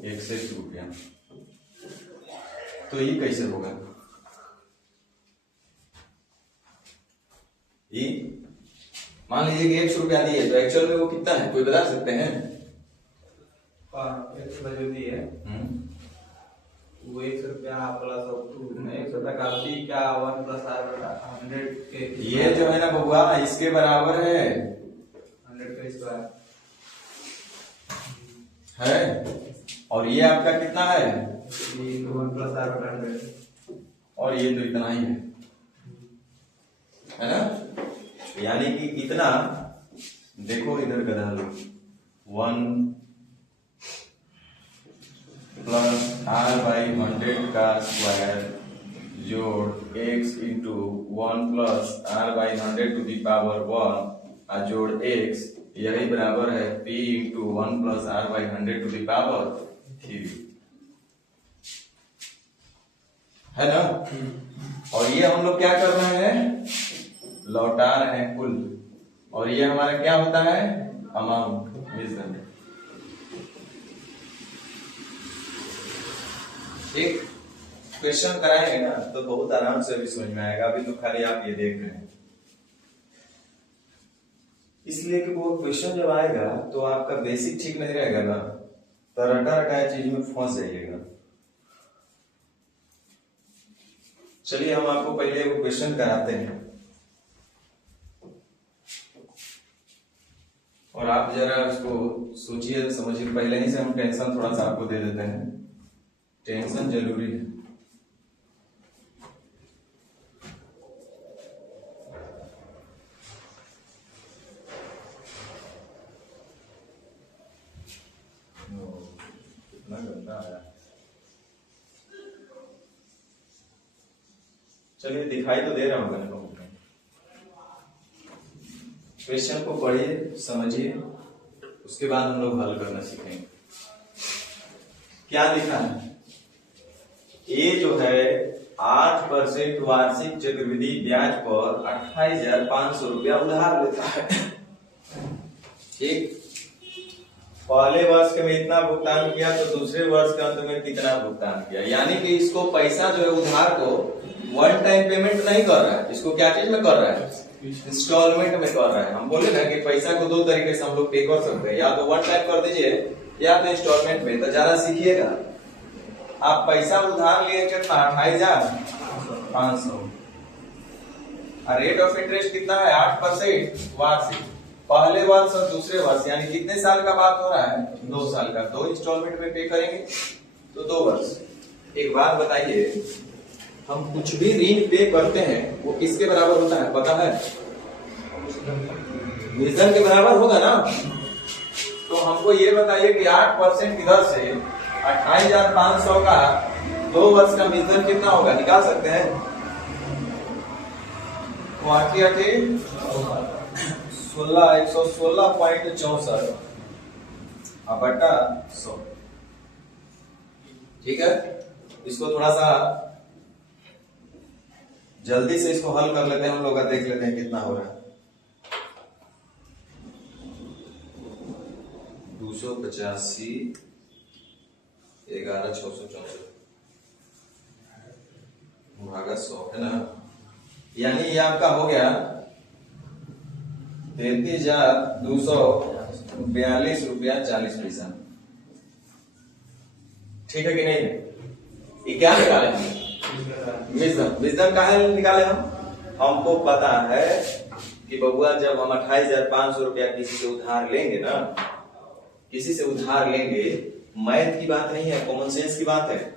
100 रुपया, तो ये कैसे होगा? ये मान लीजिए कि 100 रुपया दिए, तो एक्चुअल में वो कितना है, कोई बता सकते हैं? वो 100 रुपया प्लस 100 रुपया का P क्या 1 प्लस R बटा 100 के, ये जो है ना बबुआ इसके बराबर है 100 का स्क्वायर है, और ये आपका कितना है? 1 प्लस R बटा 100, और ये तो इतना ही है ना? यानी कि इतना, देखो इधर गधा लो, 1 प्लस R by 100 का स्क्वायर जोड़ x into 1 plus R by 100 to the power 1 जोड़ x, यही बराबर है P into 1 plus R by 100 to the power 3, है ना? और ये हम लोग क्या कर रहे हैं? लौटा रहे हैं कुल, और ये हमारा क्या होता है? अमाउंट। एक क्वेश्चन कराएंगे ना तो बहुत आराम से भी समझ में आएगा, अभी तो खाली आप ये देख रहे हैं, इसलिए कि वो क्वेश्चन जब आएगा तो आपका बेसिक ठीक नहीं रहेगा ना, तो रटा रटाया चीज में फंस जाइएगा। चलिए हम आपको पहले वो क्वेश्चन कराते हैं, और आप जरा उसको सोचिए समझिए। पहले ही से हम टेंशन थोड़ा सा आपको दे देते हैं, टेंशन जरूरी है। कितना गंदा आया। चलिए दिखाई तो दे रहा होगा ना। क्वेश्चन को पढ़िए समझिए, उसके बाद हम लोग हल करना सीखेंगे। क्या लिखा है? ये जो है 8% वार्षिक चक्रवृद्धि ब्याज पर 28,500 रुपया उधार लेता है। ठीक, पहले वर्ष के में इतना भुगतान किया तो दूसरे वर्ष के अंत में कितना भुगतान किया, यानी कि इसको पैसा जो है उधार को वन टाइम पेमेंट नहीं कर रहा है, इसको क्या चीज में कर रहा है, इंस्टॉलमेंट में कर रहा है। हम बोले ना कि पैसा को दो तरीके से हम लोग पे कर सकते हैं, या तो वन टाइम कर दीजिए या तो इंस्टॉलमेंट में। तो ज्यादा सीखिएगा, आप पैसा उधार लिए कितना 28,500, और रेट ऑफ इंटरेस्ट कितना है 8% वार्षिक, पहले वर्ष और दूसरे वर्ष, यानी कितने साल का बात हो रहा है, 2 साल का। 2 इंस्टॉलमेंट में पे करेंगे तो 2 वर्ष। एक बात बताइए, हम कुछ भी ऋण पे करते हैं वो किसके बराबर होता है पता है, मूलधन के बराबर होगा ना। तो हमको ये बताइए कि 8% की दर से 28,500 का 2 वर्ष का मूलधन कितना होगा, निकाल सकते हैं। 116.64 बटा 100। ठीक है, इसको थोड़ा सा जल्दी से इसको हल कर लेते हैं हम लोग, देख लेते हैं कितना हो रहा है। 285 11,664 भागा 100 है ना, यानी ये आपका हो गया 33,242 रुपया 40 पैसा। ठीक है कि नहीं, ये क्या निकाले हम, विजडम का है निकाले हम। हमको पता है कि बबुआ जब हम 28,500 रुपया किसी से उधार लेंगे ना, किसी से उधार लेंगे, मैथ की बात नहीं है, कॉमन सेंस की बात है।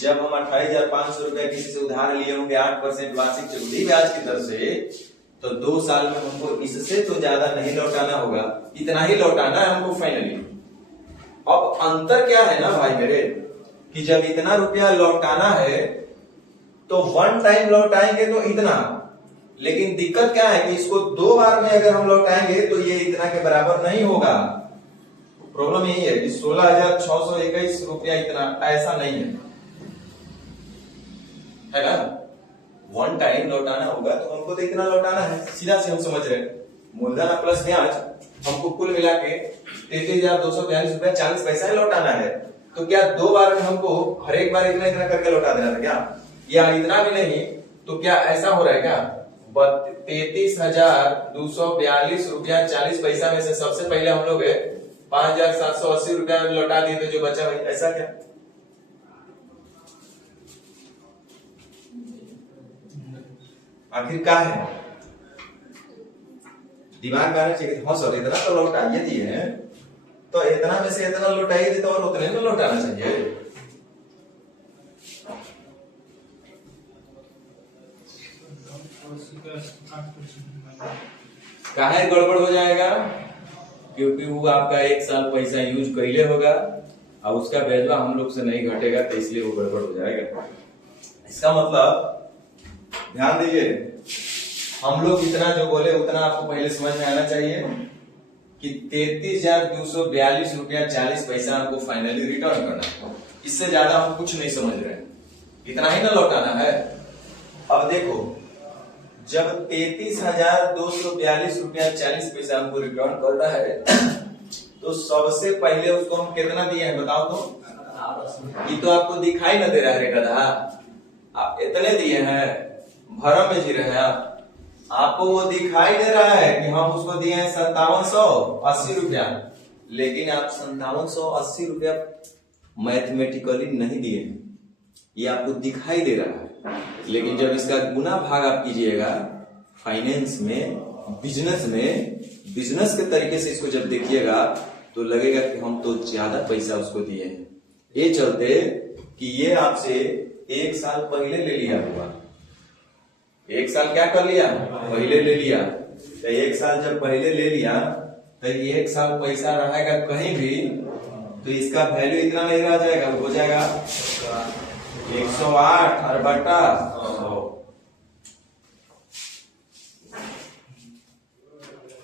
जब हम 28,500 रुपया किसी से उधार लिए होंगे 8% वार्षिक चक्रवृद्धि ब्याज की दर से, तो 2 साल में हमको इससे तो ज्यादा नहीं लौटाना होगा, इतना ही लौटाना है हमको फाइनली। अब अंतर क्या है ना भाई मेरे, कि जब इतना रुपया लौटाना है तो वन टाइम लौटाएंगे तो इतना, लेकिन दिक्कत क्या है कि इसको 2 बार में अगर हम लौटाएंगे तो ये इतना के बराबर नहीं होगा। प्रॉब्लम यही है कि 16,621 रुपया इतना ऐसा नहीं है ना। वन टाइम लौटाना होगा तो हमको तो इतना लौटाना है, सीधा से हम समझ रहे हैं। मूलधन प्लस ब्याज हमको कुल मिला के 33,242 रुपया 40 पैसा ही लौटाना है। तो क्या 2 बार में हमको हर एक बार इतना इतना करके लौटा देना था क्या, या इतना भी नहीं, तो क्या ऐसा हो रहा है क्या, 33,242 रुपया 40 पैसा में से सबसे पहले हम लोग 5,780 रुपया लौटा दिए थे जो बचा भाई, ऐसा क्या। आखिर क्या है, दिमाग में आना चाहिए। हाँ सर इतना तो लौटाइए दिए हैं, तो इतना में से इतना लौटाइए थे तो और उतने में लौटाना चाहिए। काहे गड़बड़ हो जाएगा, क्योंकि वो आपका 1 साल पैसा यूज कैले होगा और उसका ब्याजवा हम लोग से नहीं घटेगा, तो इसलिए वो गड़बड़ हो जाएगा। इसका मतलब ध्यान दीजिए, हम लोग इतना जो बोले उतना आपको पहले समझ में आना चाहिए कि 33,242 रुपया 40 पैसा आपको फाइनली रिटर्न करना है। इससे ज्यादा हम कुछ नहीं समझ रहे हैं, इतना ही ना लौटाना है। अब देखो, जब 33,242 रुपया 40 पैसा हमको रिटर्न करना है, तो सबसे पहले उसको हम कितना दिए हैं बताओ तो। ये तो आपको दिखाई ना दे रहा है गधा, आप इतने दिए हैं, भरम में जी रहे हैं आप। आपको वो दिखाई दे रहा है कि हम उसको दिए हैं 5780 रुपया, लेकिन आप 5780 रुपया मैथमेटिकली नहीं दिए, ये आपको दिखाई दे रहा है। लेकिन जब इसका गुना भाग आप कीजिएगा फाइनेंस में, बिजनेस के तरीके से इसको जब देखिएगा तो लगेगा कि हम तो ज्यादा पैसा उसको दिए हैं। ये चलते कि ये आपसे 1 साल पहले ले लिया हुआ, 1 साल क्या कर लिया, पहले ले लिया। तो 1 साल जब पहले ले लिया तो 1 साल पैसा रहेगा कहीं भी, तो इसका वैल्यू इतना नहीं रह जाएगा, हो जाएगा 108 और बटा 100।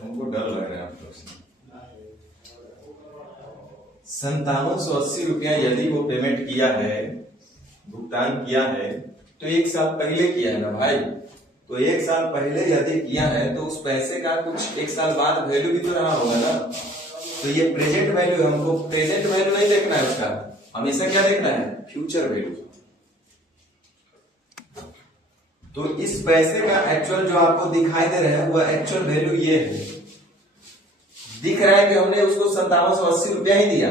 हमको डर लग रहा है आप लोग से। 5780 रुपया यदि वो पेमेंट किया है, भुगतान किया है तो 1 साल पहले किया है ना भाई, तो 1 साल पहले यदि किया है तो उस पैसे का कुछ 1 साल बाद वैल्यू भी तो रहा होगा ना। तो ये प्रेजेंट वैल्यू, हमको प्रेजेंट वैल्यू नहीं देखना है उसका, हमेशा क्या देखना है, फ्यूचर वैल्यू। तो इस पैसे का एक्चुअल जो आपको दिखाई दे रहा है वह एक्चुअल वैल्यू ये है। दिख रहा है कि हमने उसको 5780 रुपया ही दिया,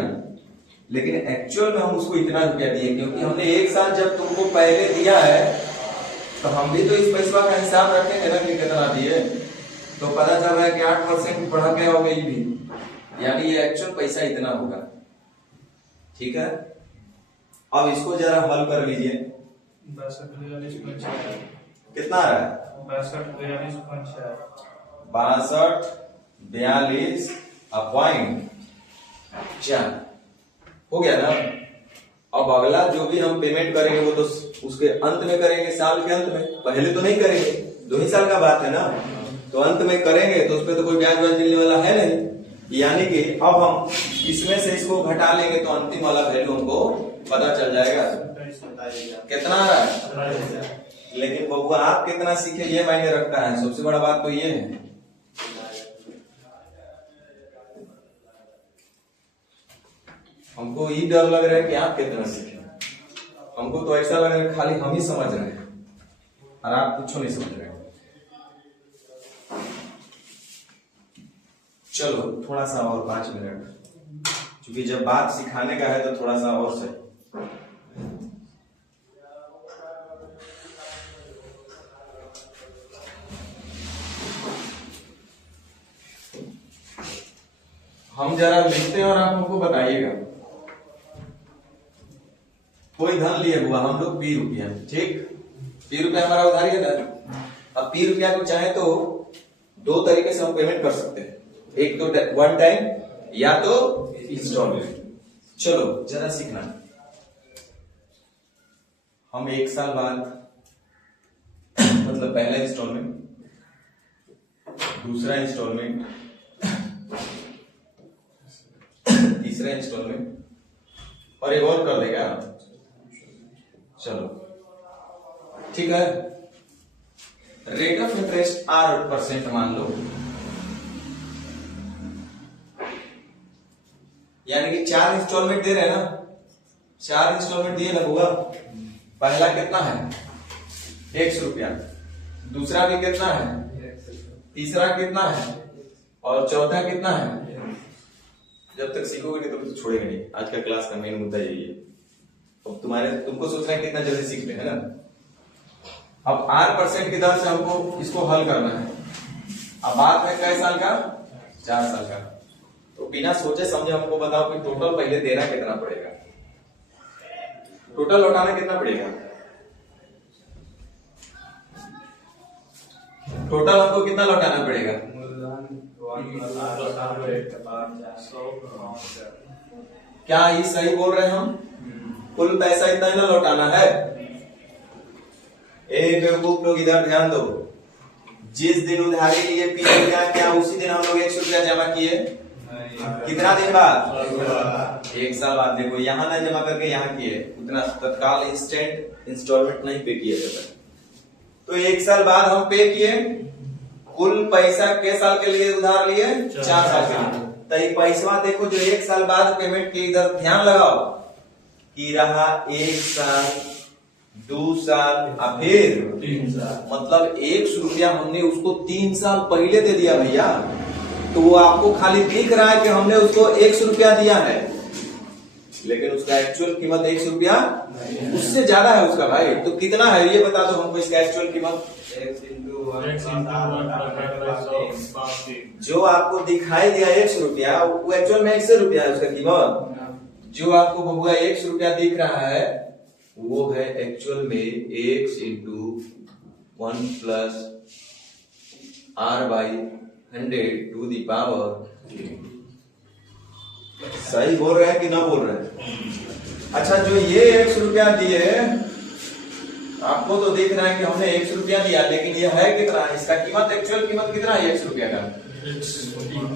लेकिन एक्चुअल में हम उसको इतना रुपया दिए, क्योंकि हमने 1 साल जब तुमको पहले दिया है तो हम भी तो इस पैसा का हिसाब रखेंगे ना कि कितना दिए। तो पता चल रहा है कि 8% बढ़ा के हो गई भी, यानी ये एक्चुअल पैसा इतना होगा। ठीक है, अब इसको जरा हल कर लीजिए। 62 कितना आ रहा है, 6242.4 हो गया ना। अब अगला जो भी हम पेमेंट करेंगे वो तो उसके अंत में करेंगे, साल के अंत में, पहले तो नहीं करेंगे, 2 ही साल का बात है ना। तो अंत में करेंगे तो उसपे तो कोई ब्याज मिलने वाला है नहीं, यानी कि अब हम इसमें से इसको घटा लेंगे तो अंतिम वाला वैल्यू हमको पता चल जाएगा। कितना आ रहा है, लेकिन बबुआ आप कितना सीखे ये मायने रखता है, सबसे बड़ा बात तो ये है। हमको ये डर लग रहा है कि आप कितना सीखे, हमको तो ऐसा लग रहा है खाली हम ही समझ रहे हैं और आप कुछ नहीं समझ रहे। चलो थोड़ा सा और 5 मिनट, क्योंकि जब बात सिखाने का है तो थोड़ा सा और सही। हम जरा लिखते हैं और आप हमको बताइएगा। कोई धन लिए हुआ हम लोग P रुपया, ठीक, P रुपया हमारा उधारी है ना। अब P रुपया को चाहे तो 2 तरीके से हम पेमेंट कर सकते हैं, एक तो 1 टाइम या तो इंस्टॉलमेंट। चलो जरा सीखना। हम 1 साल बाद मतलब पहला इंस्टॉलमेंट, दूसरा इंस्टॉलमेंट, तीसरा इंस्टॉलमेंट और एक और कर देगा। चलो ठीक है, रेट ऑफ इंटरेस्ट 8% मान लो, यानी कि 4 इंस्टॉलमेंट दे रहे हैं ना, 4 इंस्टॉलमेंट दिए लगूगा। पहला कितना है, 100 रुपया, दूसरा भी कितना है, तीसरा कितना है और चौथा कितना है। जब तक सीखोगे नहीं तो छोड़ेंगे नहीं। आज का क्लास का मेन मुद्दा यही है। अब तुमको सोचना है कितना जल्दी सीख ले, है ना। अब 8% की दर से हमको इसको हल करना है। अब बात है कई साल का, 4 साल का। तो बिना सोचे समझे हमको बताओ कि टोटल पहले देना कितना पड़ेगा, टोटल लौटाना कितना पड़ेगा, टोटल हमको कितना लौटाना पड़ेगा। क्या ये सही बोल रहे हैं हम, कुल पैसा इतना ही ना लौटाना है। एक बेवकूफ लोग इधर ध्यान दो, जिस दिन उधारी लिए P क्या उसी दिन हम लोग 100 रुपया जमा किए, कितना दिन बाद, 1 साल बाद। देखो यहाँ ना जमा करके यहाँ किए, उतना तत्काल इंस्टेंट इंस्टॉलमेंट नहीं पे किए जाता। तो 1 साल बाद हम पे किए, कुल पैसा के साल के लिए उधार लिए, 4 साल के लिए। तो ये पैसा देखो जो 1 साल बाद पेमेंट की, इधर ध्यान लगाओ कि रहा 1 साल, 2 साल और फिर 3 साल, मतलब 100 रुपया हमने उसको 3 साल पहले दे दिया भैया। तो वो आपको खाली दिख रहा है कि हमने उसको 100 रुपया दिया है, लेकिन उसका एक्चुअल कीमत 100 रुपया उससे ज्यादा है उसका भाई। तो कितना है ये बता दो हमको इसका एक्चुअल कीमत। जो आपको दिखाई दिया 100 रुपया, वो एक्चुअल में 100 रुपया है उसका कीमत। जो आपको बबुआ 100 रुपया दिख रहा है वो है एक्चुअल में x × 1 + r/100 सही बोल रहे हैं कि ना बोल रहे हैं। अच्छा जो ये 100 रुपया दिए, आपको तो देख रहा है कि हमने 100 रुपया दिया, लेकिन ये है कितना, इसका कीमत एक्चुअल कीमत कितना है 100 रुपया का।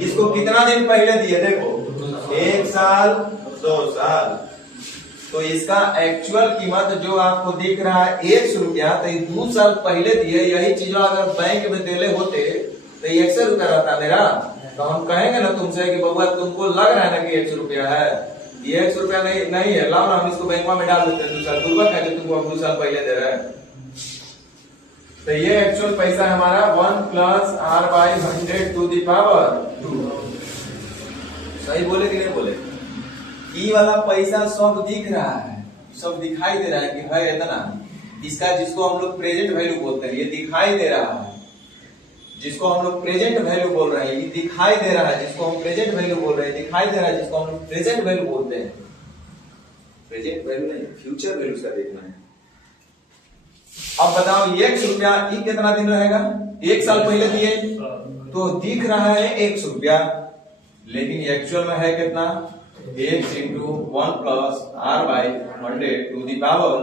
इसको कितना दिन पहले दिए, देखो 1 साल, 2 साल, तो इसका एक्चुअल कीमत जो आपको दिख रहा है 100 रुपया, तो 2 साल पहले दिए यही चीज अगर बैंक में देले होते तो 100 रुपया रहता मेरा, तो हम कहेंगे ना तुमसे कि बबुआ तुमको लग रहा है ना कि 100 रुपया है, ये 100 रुपया नहीं है, लाओ ना हम इसको बैंक में डाल देते हैं 2 साल पूर्वक है, तुमको अब 2 साल पहले दे रहे हैं। तो ये एक्चुअल पैसा है हमारा 1 + r/100 टू द पावर 2। सही बोले कि नहीं बोले? ई वाला पैसा सब दिख रहा है, सब दिखाई दे रहा है कि है इतना, इसका जिसको हम लोग प्रेजेंट वैल्यू बोलते हैं ये दिखाई दे रहा है, जिसको हम लोग प्रेजेंट वैल्यू बोल रहे हैं ये दिखाई दे रहा है, जिसको हम प्रेजेंट वैल्यू बोल रहे हैं दिखाई दे रहा है, जिसको हम लोग प्रेजेंट वैल्यू बोलते हैं, प्रेजेंट वैल्यू नहीं फ्यूचर वैल्यू का देखना है। अब बताओ 100 रुपया ये कितना दिन रहेगा? 1 साल पहले दिए तो दिख रहा है 100 रुपया, लेकिन एक्चुअल में है कितना? 1 × 1 + r/100 टू द पावर।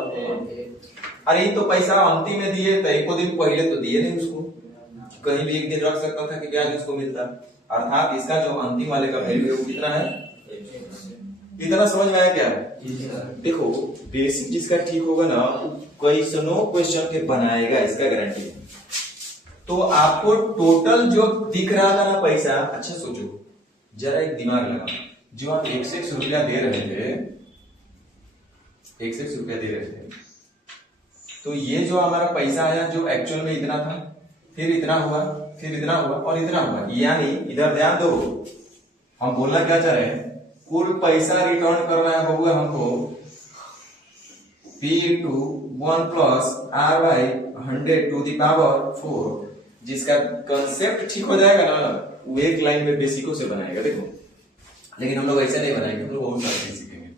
अरे ये तो पैसा अंतिम में दिए तो 1 दिन पहले तो दिए नहीं उसको, कहीं भी एक दिन रख सकता था कि ब्याज उसको मिलता, अर्थात इसका जो अंतिम वाले का वैल्यू है वो कितना है? इतना समझ में आया क्या? देखो बेसिक जिसका ठीक होगा ना कैसनो क्वेश्चन के बनाएगा, इसका गारंटी है। तो आपको टोटल जो दिख रहा था ना पैसा, अच्छा सोचो जरा एक दिमाग लगा, जो आप 100 रुपया दे रहे थे, 100 रुपया दे रहे थे, तो ये जो हमारा पैसा आया जो एक्चुअल में इतना था, फिर इतना हुआ, फिर इतना हुआ और इतना हुआ, यानी इधर ध्यान दो, हम बोलना क्या चाह रहे हैं? कुल पैसा रिटर्न करना है बबुआ हमको P × 1 + r/100 to the power 4, जिसका कंसेप्ट ठीक हो जाएगा ना वो एक लाइन में बेसिकों से बनाएगा। देखो लेकिन हम लोग ऐसे नहीं बनाएंगे, हम लोग बहुत सारी चीज सीखेंगे।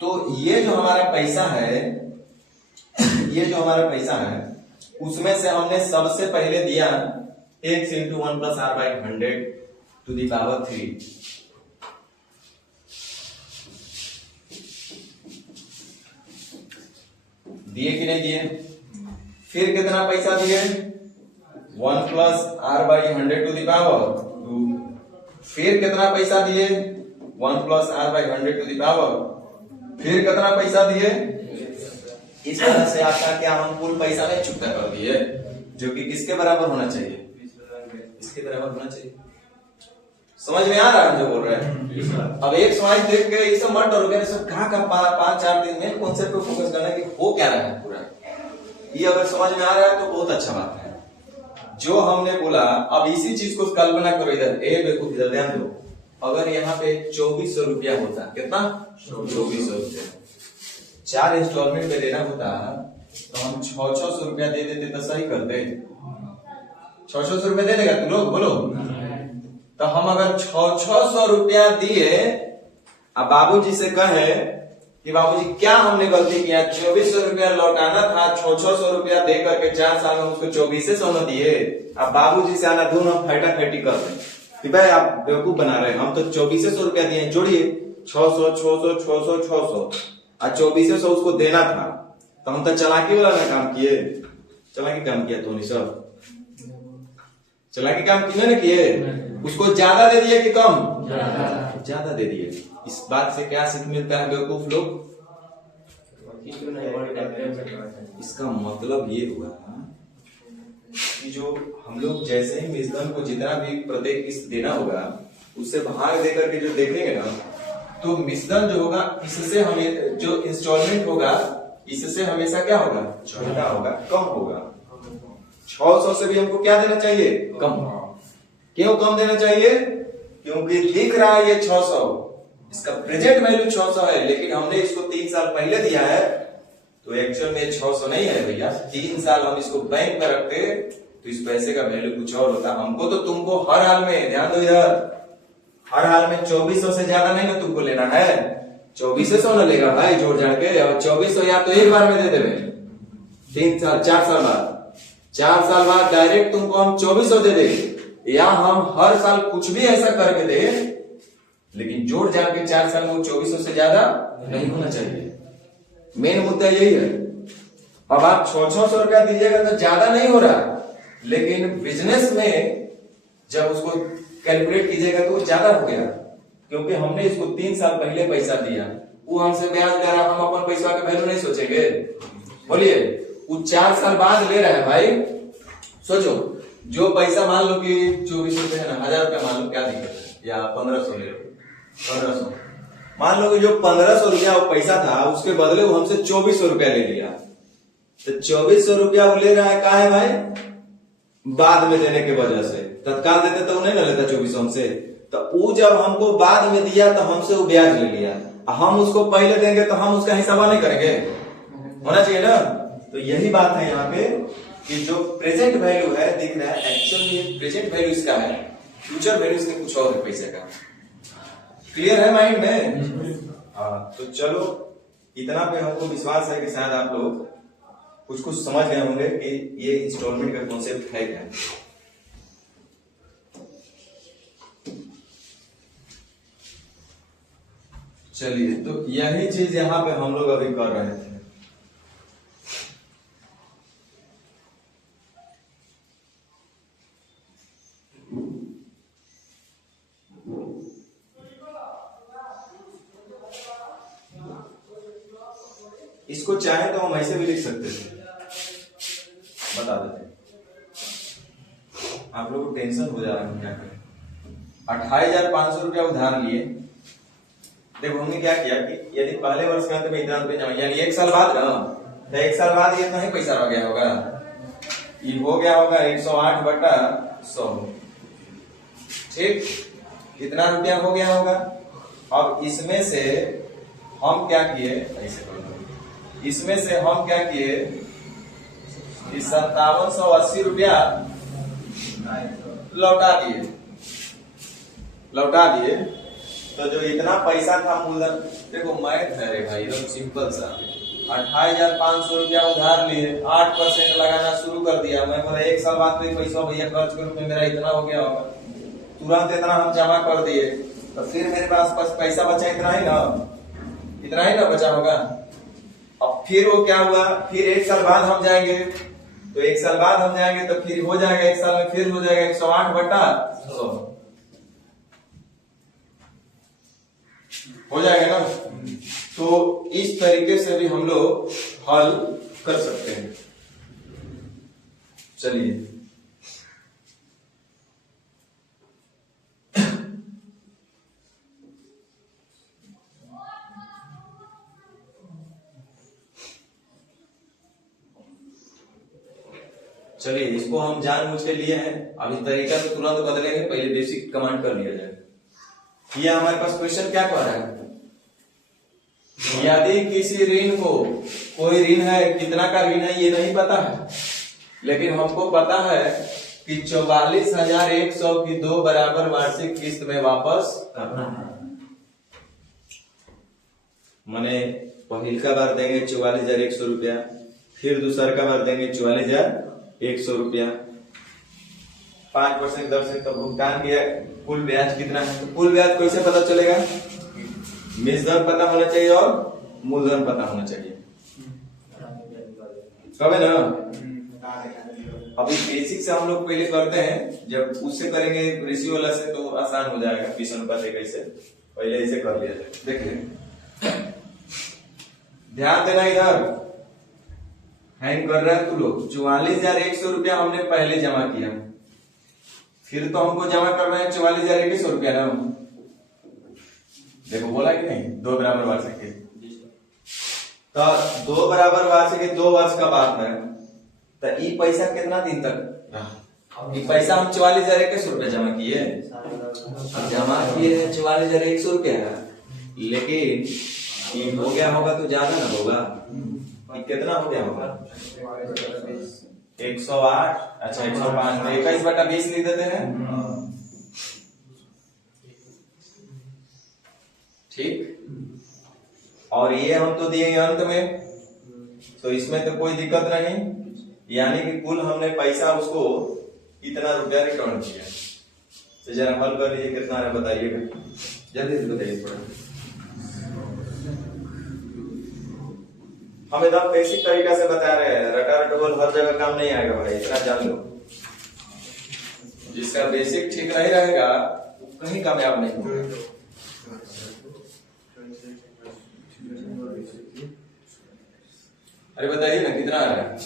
तो ये जो हमारा पैसा है, ये जो हमारा पैसा है उसमें से हमने सबसे पहले दिया 1 × 1 + r/100 टू द पावर 3। दिए कि नहीं दिए? फिर कितना पैसा दिए? 1 + r/100 टू द पावर 2। फिर कितना पैसा दिए? 1 + r/100 टू द पावर। फिर कितना पैसा दिए? इस तरह से आपका क्या हम कुल पैसा नहीं चुकता कर दिए, जो कि किसके बराबर होना चाहिए? इसके बराबर होना चाहिए। समझ में आ रहा है जो बोल रहे हैं? अब एक समाज देख के ये सब मत डरो, सब कहाँ का 5-4 दिन में कॉन्सेप्ट पे फोकस करना कि हो क्या रहा है पूरा। ये अगर समझ में आ रहा है तो बहुत अच्छा बात है। जो हमने बोला अब इसी चीज को कल्पना करो, इधर ए बेवकूफ इधर ध्यान दो, अगर यहाँ पे 2400 रुपया होता, कितना? 2400 रुपया 4 इंस्टॉलमेंट में देना होता तो हम 600 रुपया दे देते तो सही करते। 600 रुपया दे देगा तू लोग बोलो? तो हम अगर 600 रुपया दिए, अब बाबूजी से कहे कि बाबूजी क्या हमने गलती किया, 2400 रुपया लौटाना था, 600 रुपया दे करके 4 साल में उसको 2400 में दिए। अब बाबूजी से आना धूम हम फैटा फैटी कर रहे कि भाई आप बेवकूफ बना रहे हैं, हम तो 2400 रुपया दिए, जोड़िए 600 600 600 600 और 2400 उसको देना था, तो हम तो चालाकी वाला ना काम किए। चालाकी काम किया तो नहीं सब चालाकी काम किए ना किए, उसको ज्यादा दे दिए कि कम? ज्यादा दे दिए। इस बात से क्या सीख मिलता है बेवकूफ लोग? इसका मतलब ये हुआ कि जो हम लोग जैसे ही मिसदन को जितना भी प्रत्येक किस्त देना होगा उससे भाग देकर के जो देखेंगे ना, तो मिसदन जो होगा इससे हमें जो इंस्टॉलमेंट होगा इससे हमेशा क्या होगा? छोटा होगा, कम होगा। 600 से भी हमको क्या देना चाहिए? कम। क्यों कम देना चाहिए? क्योंकि दिख रहा है ये 600, इसका प्रेजेंट वैल्यू 600 है, लेकिन हमने इसको 3 साल पहले दिया है, तो एक्चुअल में 600 नहीं है भैया। 3 साल हम इसको बैंक में रखते तो इस पैसे का वैल्यू कुछ और होता। हमको तो तुमको हर हाल में, ध्यान दो इधर, हर हाल में 2400 से ज्यादा नहीं ना तुमको लेना है। 2400 ना लेगा भाई जोड़ जाड़ के, और 2400 या तो एक बार में दे देवे 3 साल 4 साल बाद, 4 साल बाद डायरेक्ट तुमको हम 2400 दे दे, या हम हर साल कुछ भी ऐसा करके दे, लेकिन जोड़ जाड़ के 4 साल में वो 2400 से ज्यादा नहीं होना चाहिए। मेन मुद्दा यही है। अब आप 600 रुपया दीजिएगा तो ज्यादा नहीं हो रहा, लेकिन बिजनेस में जब उसको कैलकुलेट कीजिएगा तो ज्यादा हो गया। क्योंकि हमने इसको 3 साल पहले पैसा दिया, वो हमसे ब्याज ले रहा है, हम अपन पैसा के वैल्यू नहीं सोचेंगे? बोलिए, वो 4 साल बाद ले रहा है भाई। सोचो, जो पैसा मान लो कि 24 रुपए है ना, 1000 रुपया मान लो, क्या दिक्कत है, या 1500 ले लो, 1500 मान लो कि जो 1500 रुपया वो पैसा था, उसके बदले वो हमसे 2400 रुपया ले लिया। तो 2400 रुपया वो ले रहा है, कहा है भाई, बाद में देने की वजह से। तत्काल देते तो वो नहीं ना लेता 2400 हमसे। तो वो जब हमको बाद में दिया तो हमसे वो ब्याज ले लिया, हम उसको पहले देंगे तो हम उसका हिसाब नहीं करेंगे, होना चाहिए ना। तो यही बात है यहाँ पे कि जो प्रेजेंट वैल्यू है दिख रहा है, एक्चुअली प्रेजेंट वैल्यू इसका है, फ्यूचर वैल्यू इसके कुछ और है पैसे का। क्लियर है माइंड में? हाँ, तो चलो इतना पे हमको विश्वास है कि शायद आप लोग कुछ कुछ समझ गए होंगे कि ये इंस्टॉलमेंट का कॉन्सेप्ट है क्या। चलिए, तो यही चीज यहाँ पे हम लोग अभी कर रहे थे। इसको चाहे तो हम ऐसे भी लिख सकते थे, बता देते, आप लोगों को टेंशन हो जा रहा है क्या करें। 28,500 रुपया उधार लिए। देखो हमने क्या किया कि यदि पहले वर्ष के अंत में इतना रुपया जमा, यानी 1 साल बाद ना, तो 1 साल बाद ये नहीं पैसा हो गया होगा, ये हो गया होगा 108/100, ठीक, इतना रुपया हो गया होगा। अब इसमें से हम क्या किए, ऐसे कर दो, इसमें से हम क्या किए कि 5780 रुपया लौटा दिए। तो जो इतना पैसा था मूलधन, देखो मैथ है रे भाई, एकदम सिंपल सा, 28,500 रुपया उधार लिए, 8% लगाना शुरू कर दिया। मैं बोला 1 साल बाद कोई पैसा भैया खर्च के रूप में मेरा इतना हो गया होगा, तुरंत इतना हम जमा कर दिए। तो फिर मेरे पास पैसा बचा इतना ही ना बचा होगा। अब फिर वो क्या हुआ, फिर 1 साल बाद हम जाएंगे, तो 1 साल बाद हम जाएंगे तो फिर हो जाएगा 1 साल में, फिर हो जाएगा 108/100 हो जाएगा ना। तो इस तरीके से भी हम लोग हल कर सकते हैं। चलिए, चलिए इसको हम जानबूझ के लिए हैं, अभी तरीका तो तुरंत बदलेंगे, पहले बेसिक कमांड कर लिया जाए। ये हमारे पास क्वेश्चन क्या कह रहा है, यदि किसी ऋण को, कोई ऋण है, कितना का ऋण है ये नहीं पता है, लेकिन हमको पता है कि 44,100 की 2 बराबर वार्षिक किस्त में वापस करना है। मैंने पहल का बार देंगे 44,100 रुपया, फिर दूसर का बार देंगे 44,100 रुपया, 5% दर से तो भुगतान किया। कुल ब्याज कितना है, तो कुल ब्याज कैसे पता चलेगा, निजधन पता होना चाहिए और मूलधन पता होना चाहिए, कब है ना। अभी बेसिक से हम लोग पहले करते हैं, जब उससे करेंगे रेशियो वाला से तो आसान हो जाएगा, 20 अनुपात 1 से पहले इसे कर लिया जाए। देखिए ध्यान देना, इधर हैंग कर रहा है तू लोग। 44,100 रुपया हमने पहले जमा किया, फिर तो हमको जमा करना है 44,100 रुपया ना। देखो बोला कि नहीं, 2 बराबर वार्षिक के, तो 2 बराबर वार्षिक के 2 वर्ष का बात है। तो ये पैसा कितना दिन तक, ये पैसा हम 44,100 रुपया जमा किए, 44,100 रुपया, लेकिन ये हो गया होगा तो ज्यादा ना होगा, ये कितना हो गया होगा 108, अच्छा 105, तो 21/20 लिख देते हैं, ठीक। और ये हम तो दिए अंत में, तो इसमें तो कोई दिक्कत नहीं, यानी कि कुल हमने पैसा उसको इतना रुपया रिटर्न किया। तो जरा हल कर लीजिए, कितना है बताइएगा, जल्दी से बताइए थोड़ा। हम एकदम बेसिक तरीका से बता रहे हैं, रटा रटोल हर जगह काम नहीं आएगा भाई, इतना जान लो। जिसका बेसिक ठीक नहीं रहेगा कहीं कामयाब नहीं होगा। अरे बताइए ना कितना आ रहा है?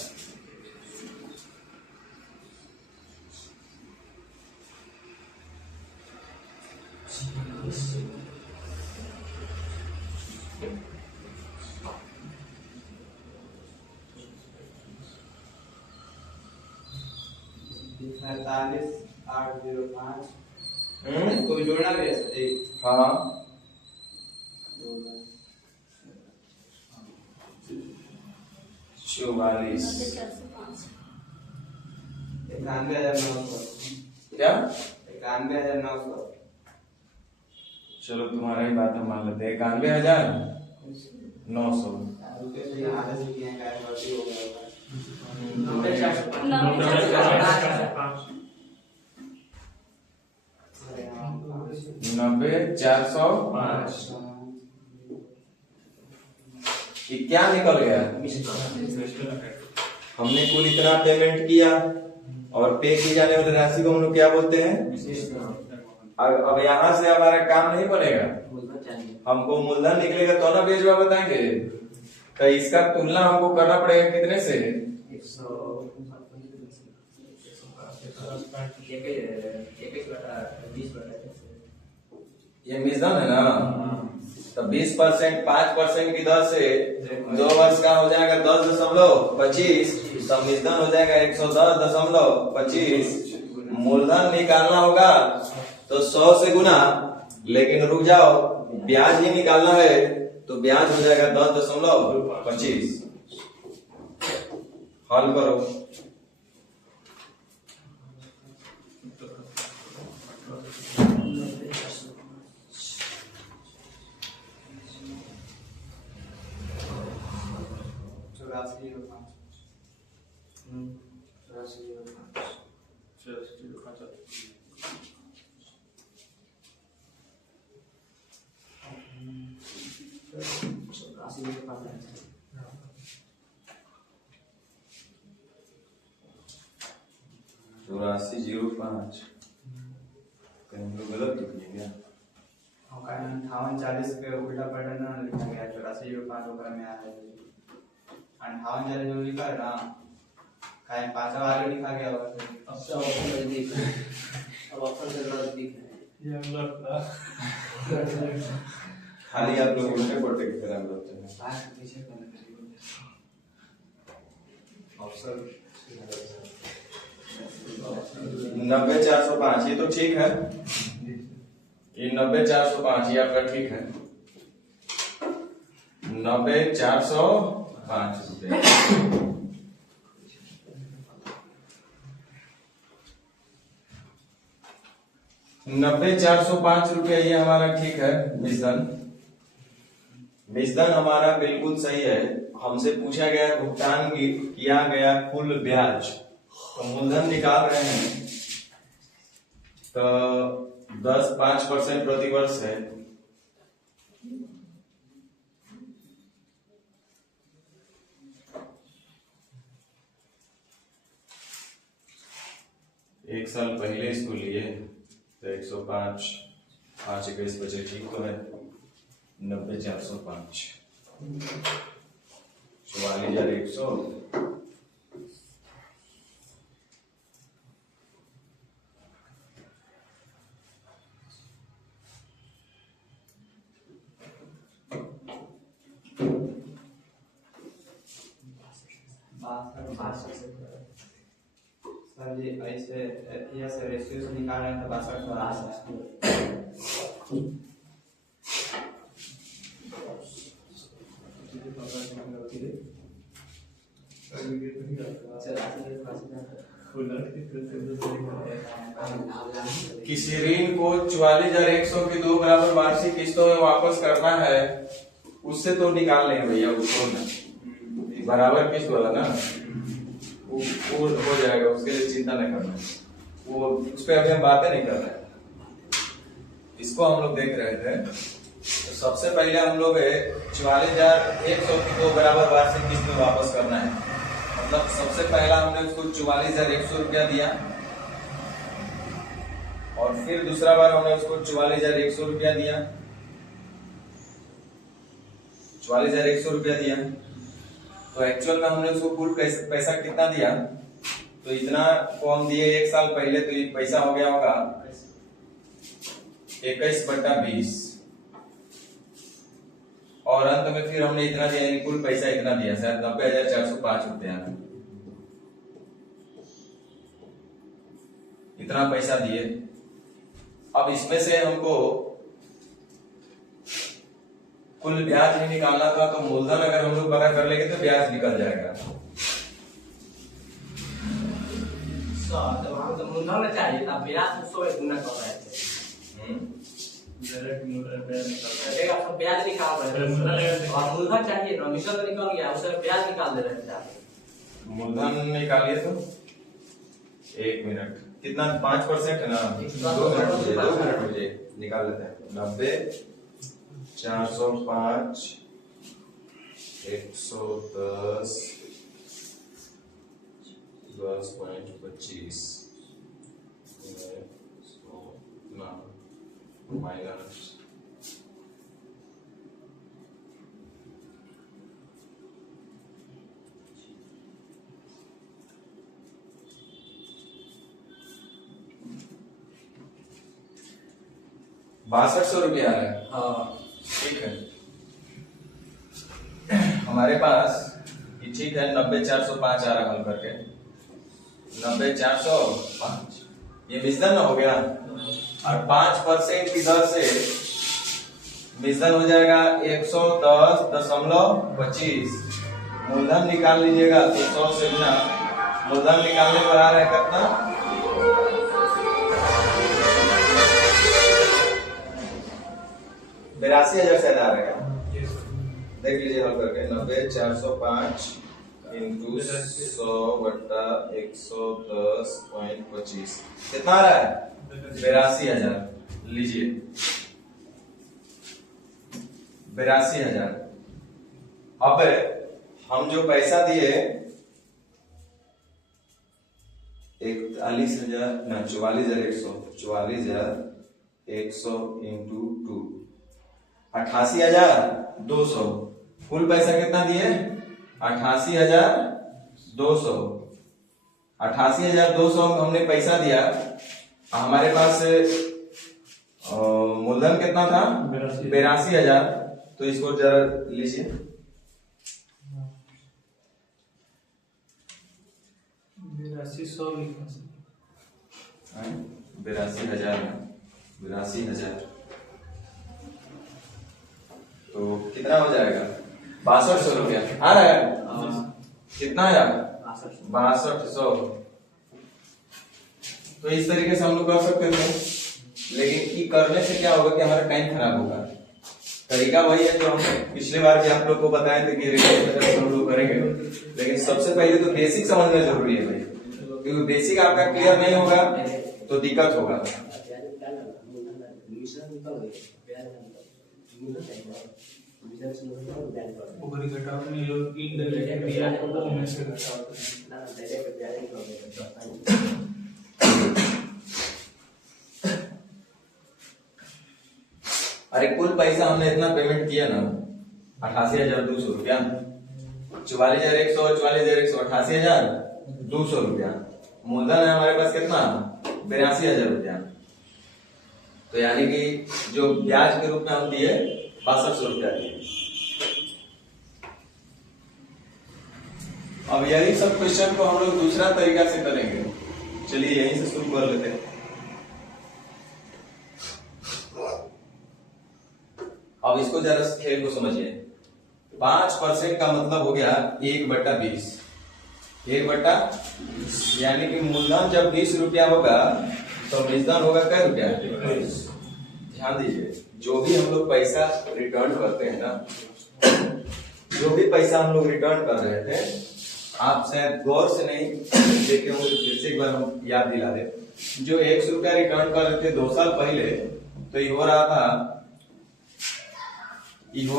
पैंतालीस 805 इसको भी जोड़ना भी है सर जी। हाँ 44 91,900 क्या? 91,900 चलो तुम्हारा ही बात हम मान लेते हैं 91,900। रुपये से यहाँ आधे से किए हैं क्या गलती हो गया 90,405 ये क्या निकल गया? हमने कुल इतना पेमेंट किया और पे की जाने वाली राशि को हम लोग क्या बोलते हैं? अब यहाँ से हमारा काम नहीं बनेगा, हमको मूलधन निकलेगा तो ना बेचवा बताएंगे। तो इसका तुलना हमको करना पड़ेगा कितने से? ये मिश्रण है ना, तो 20% 5% की दर से 2 वर्ष का हो जाएगा 10.25, तो मिश्रण हो जाएगा 110.25। मूलधन निकालना होगा तो 100 से गुना, लेकिन रुक जाओ ब्याज ही निकालना है तो ब्याज हो जाएगा 10.25। हल करो। चौरासी 05 कहीं हम लोग गलत लिख दिए क्या? 5840 पे उल्टा पैटर्न ना लिखा गया 8405 वगैरह में आ रहा है 5840 जो लिखा है ना कहीं पांचवा वाले लिखा गया होगा अब सब ऑप्शन में दिख रहा है। अब ऑप्शन से गलत दिख रहा है। ये हम लोग खाली आप लोग उल्टे पलटे की तरह बोलते हैं। बात पीछे करने के लिए ऑप्शन 90,405 ये तो ठीक है, ये 90,405 ये आपका ठीक है। 90,405 रुपये। 90,405 रुपये ये हमारा ठीक है। मिश्रण हमारा बिल्कुल सही है। हमसे पूछा गया भुगतान किया गया कुल ब्याज, तो मूलधन निकाल रहे हैं तो 5% प्रतिवर्ष है। एक साल पहले इसको लिए तो 105 5 21 बचे, ठीक तो है। 90,405 44,100 सर जी ऐसे ऐसे रेशियो से निकाल रहे हैं तो 62 किसी ऋण को 44,100 की 2 बराबर वार्षिक किस्तों में वापस करना है, उससे तो निकाल लेंगे भैया उसको ना, बराबर किस्त वाला ना वो हो जाएगा, उसके लिए चिंता नहीं करना। वो उस पर अभी हम बातें नहीं कर रहे हैं, इसको हम लोग देख रहे थे। तो सबसे पहले हम लोग 44,100 की 2 बराबर वार्षिक किस्त में वापस करना है। मतलब सबसे पहला हमने उसको 44,100 रुपया दिया और फिर दूसरा बार हमने उसको 44,100 रुपया दिया, 44,100 रुपया दिया। तो एक्चुअल में हमने उसको कुल पैसा कितना दिया, तो इतना को हम दिए 1 साल पहले, तो ये पैसा हो गया होगा 21/20 और अंत में फिर हमने इतना दिया, कुल पैसा इतना दिया शायद 90,405 रुपया, इतना पैसा दिए। अब इसमें से हमको कुल ब्याज भी निकालना था, तो मूलधन अगर हम लोग पता कर लेंगे तो ब्याज निकल जाएगा। सर जब हम तो मूलधन में चाहिए था, ब्याज 100 गुना कर रहे थे। देखा सब ब्याज निकाल रहे थे और मूलधन चाहिए ना, मिशन तो निकल गया, उससे ब्याज निकाल दे रहे थे। मूलधन निकालिए तो 1 मिनट, कितना 5% है ना, 2 मिनट मुझे निकाल लेते हैं। 90,405 110 10.25 माइनस 6200 रुपया है। हाँ ठीक है, हमारे पास ये ठीक है 90,405 आ रहा हल करके 90,405, ये मिश्रण हो गया और 5% की दर से मिश्रण हो जाएगा 110.25। मूलधन निकाल लीजिएगा तो 100 से गुना, मूलधन निकालने पर आ रहा है कितना 82,000 शायद आ रहा है। देख लीजिए हल करके 90,405 इंटू 100/110.25 कितना आ रहा है 82,000। लीजिए 82,000। अब हम जो पैसा दिए 44,100 इंटू 2 88,200। कुल पैसा कितना दिए 88,200। 88,200 हमने पैसा दिया, हमारे पास मूलधन कितना था 82,000। तो इसको जरा लीजिए 82,000 तो कितना हो जाएगा 6200 रुपया आ रहा है। कितना आया 6200। तो इस तरीके से हम लोग कर सकते थे, लेकिन ये करने से क्या होगा कि हमारा टाइम खराब होगा। तरीका वही है जो हम पिछले बार भी आप लोग को बताए थे कि हम लोग करेंगे, लेकिन सबसे पहले तो बेसिक समझना जरूरी है भाई, क्योंकि बेसिक आपका क्लियर नहीं होगा तो दिक्कत होगा। अरे कुल पैसा हमने इतना पेमेंट किया ना 88,200 रुपया, 44,100 88,200 रुपया। मूलधन है हमारे पास कितना 82,000 रुपया। तो यानी कि जो ब्याज के रूप में हम दिए 6200 रुपया दिए। अब यही सब क्वेश्चन को हम लोग दूसरा तरीका से करेंगे। चलिए यहीं से शुरू कर लेते हैं। अब इसको जरा खेल को समझिए। 5% का मतलब हो गया 1/20। 1/20 यानी कि मूलधन जब 20 रुपया होगा तो मिश्रण होगा क्या रुपया 20। ध्यान दीजिए, जो भी हम लोग पैसा रिटर्न करते हैं ना, जो भी पैसा हम लोग रिटर्न कर रहे थे, आप शायद गौर से नहीं देखे होंगे, फिर से एक बार हम याद दिला दे। जो 100 रुपया रिटर्न कर रहे थे 2 साल पहले, तो ये हो रहा था 1 +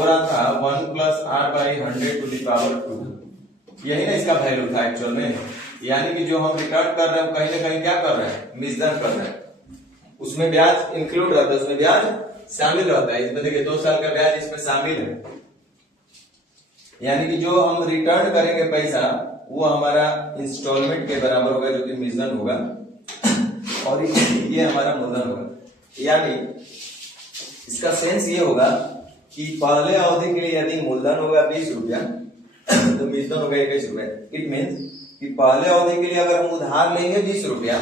r/100⁻²। यही ना इसका वैल्यू था एक्चुअल में। यानी कि जो हम रिटर्न कर रहे हैं कहीं ना कहीं क्या कर रहे हैं मिश्रण कर रहे हैं, उसमें ब्याज इंक्लूड रहता है, उसमें ब्याज शामिल रहता है। इसमें देखिए 2 साल का ब्याज इसमें शामिल है। यानी कि जो हम रिटर्न करेंगे पैसा वो हमारा इंस्टॉलमेंट के बराबर होगा, जो कि मिशन होगा, और ये हमारा मूलधन होगा। यानी इसका सेंस ये होगा कि पहले अवधि के लिए यदि मूलधन होगा 20 रुपया तो मिशन होगा 21 रुपया। इट मीन्स कि पहले अवधि के लिए अगर हम उधार लेंगे 20 रुपया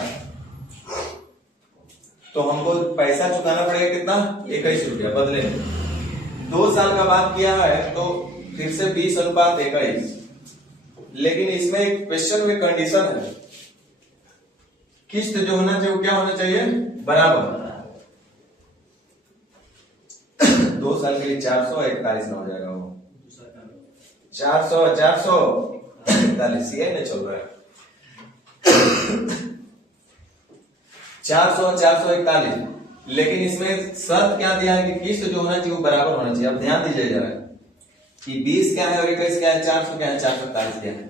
तो हमको पैसा चुकाना पड़ेगा कितना, 21 रुपया बदले। 2 साल का बात किया है तो फिर से 20:21। लेकिन इसमें एक क्वेश्चन में कंडीशन है, किस्त जो होना चाहिए वो क्या होना चाहिए, बराबर। 2 साल के लिए 441 ना हो जाएगा वो 441 ये नहीं चल रहा है 441। लेकिन इसमें शर्त क्या दिया है कि किस्त जो होना चाहिए वो बराबर होना चाहिए। अब ध्यान दीजिए जरा कि 20 क्या है और 21 क्या है, 400 क्या है, 441 क्या है।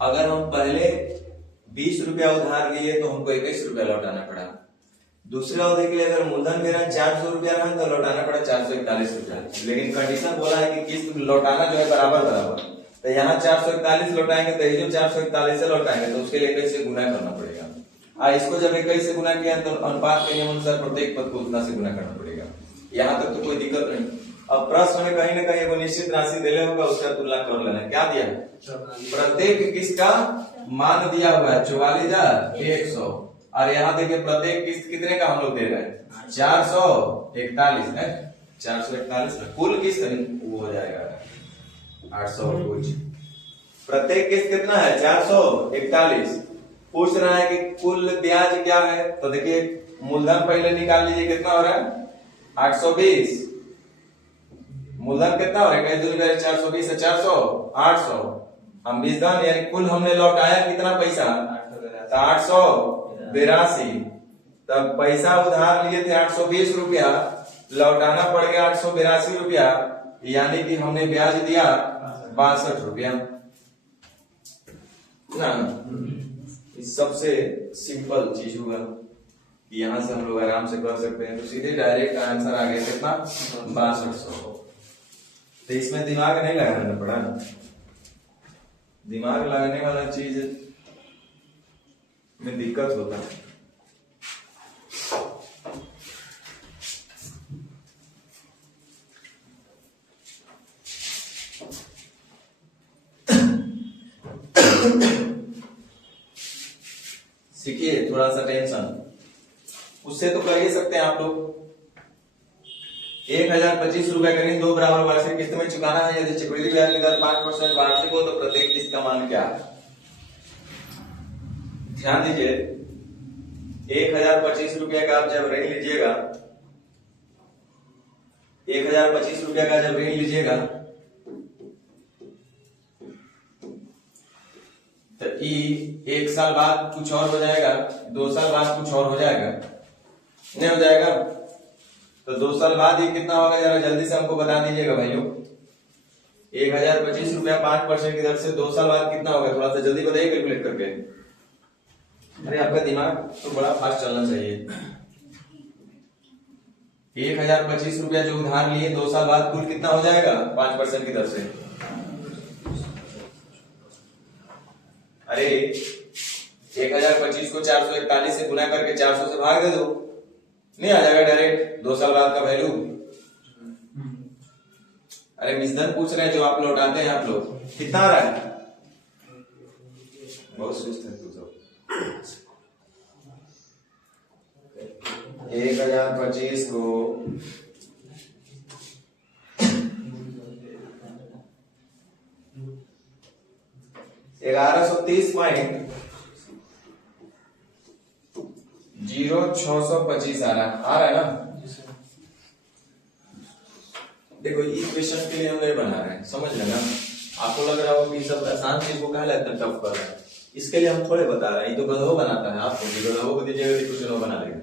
अगर हम पहले 20 रुपया उधार लिए तो हमको 21 रुपया लौटाना पड़ा। दूसरे अवधि के लिए अगर मूलधन मेरा 400 रुपया रहा तो लौटाना पड़ा 441 रुपया। लेकिन कंडीशन बोला है कि किस्त लौटाना जो है बराबर बराबर, तो यहाँ 441 लौटाएंगे तो ये जो 441 से लौटाएंगे तो उसके लिए 21 से गुना करना पड़ेगा। इसको जब 21 से गुना किया तो अनुपात के नियम अनुसार प्रत्येक पद को उतना से गुना करना पड़ेगा। यहाँ तक तो कोई दिक्कत नहीं। अब प्रश्न में कहीं ना कहीं वो निश्चित राशि दिले होगा, उसका तुलना कर लेना। क्या दिया है, प्रत्येक किस्त का मान दिया हुआ है 44,100, और यहाँ देखिए प्रत्येक किस्त कितने का हम लोग दे रहे हैं, 441 है। 441 कुल किस्त वो हो जाएगा 800 कुछ। प्रत्येक किस्त कितना है, 441। पूछ रहा है कि कुल ब्याज क्या है, तो देखिए मूलधन पहले निकाल लीजिए, कितना हो रहा है 820। मूलधन कितना हो रहा है, 420 है 400 800। हम बीजधन यानी कुल हमने लौटाया कितना पैसा, 882। तब पैसा उधार लिए थे 820 रुपया, लौटाना पड़ गया 882 रुपया, यानी कि हमने ब्याज दिया 62 रुपया ना। सबसे सिंपल चीज होगा, यहां से हम लोग आराम से कर सकते हैं। तो सीधे डायरेक्ट आंसर आ गया कितना, 6200। तो इसमें दिमाग नहीं लगाना पड़ा, दिमाग लगाने वाला चीज में दिक्कत होता है। सीखिए थोड़ा सा टेंशन, उससे तो कर ही सकते हैं आप लोग। 1025 रुपया करेंगे 2 बराबर वार्षिक किस्त में चुकाना है। यदि चक्रवृद्धि ब्याज दर 5% वार्षिक हो तो प्रत्येक किस्त का मान क्या है। ध्यान दीजिए 1025 रुपया का आप जब ऋण लीजिएगा, 1025 रुपया का जब ऋण लीजिएगा तो 1 साल बाद कुछ और हो जाएगा, 2 साल बाद कुछ और हो जाएगा, नहीं हो जाएगा। तो 2 साल बाद ये कितना होगा, जरा जल्दी से हमको बता दीजिएगा भाई लोग। 1025 रुपया 5% की दर से 2 साल बाद कितना होगा, थोड़ा सा जल्दी बताइए कैलकुलेट करके। अरे आपका दिमाग तो बड़ा फास्ट चलना चाहिए। 1025 रुपया जो उधार लिए 2 साल बाद कुल कितना हो जाएगा 5% की दर से। अरे 1025 को 441 से गुना करके 400 से भाग दे दो, नहीं आ जाएगा डायरेक्ट 2 साल बाद का वैल्यू। अरे मिसदन पूछ रहे हैं जो आप लौटाते हैं, आप लोग कितना आ रहा है, बहुत सुस्त है तू सब। 1025 को 1130.0625 आ रहा है ना। देखो इस क्वेश्चन के लिए हम नहीं बना रहे हैं, समझ लेना। आपको लग रहा होगा कि सब आसान चीज को कहा इतना टफ कर रहा है, इसके लिए हम थोड़े बता रहे हैं। ये तो गधो बनाता है, आपको गधो को दीजिएगा तो क्वेश्चन बना लेगा।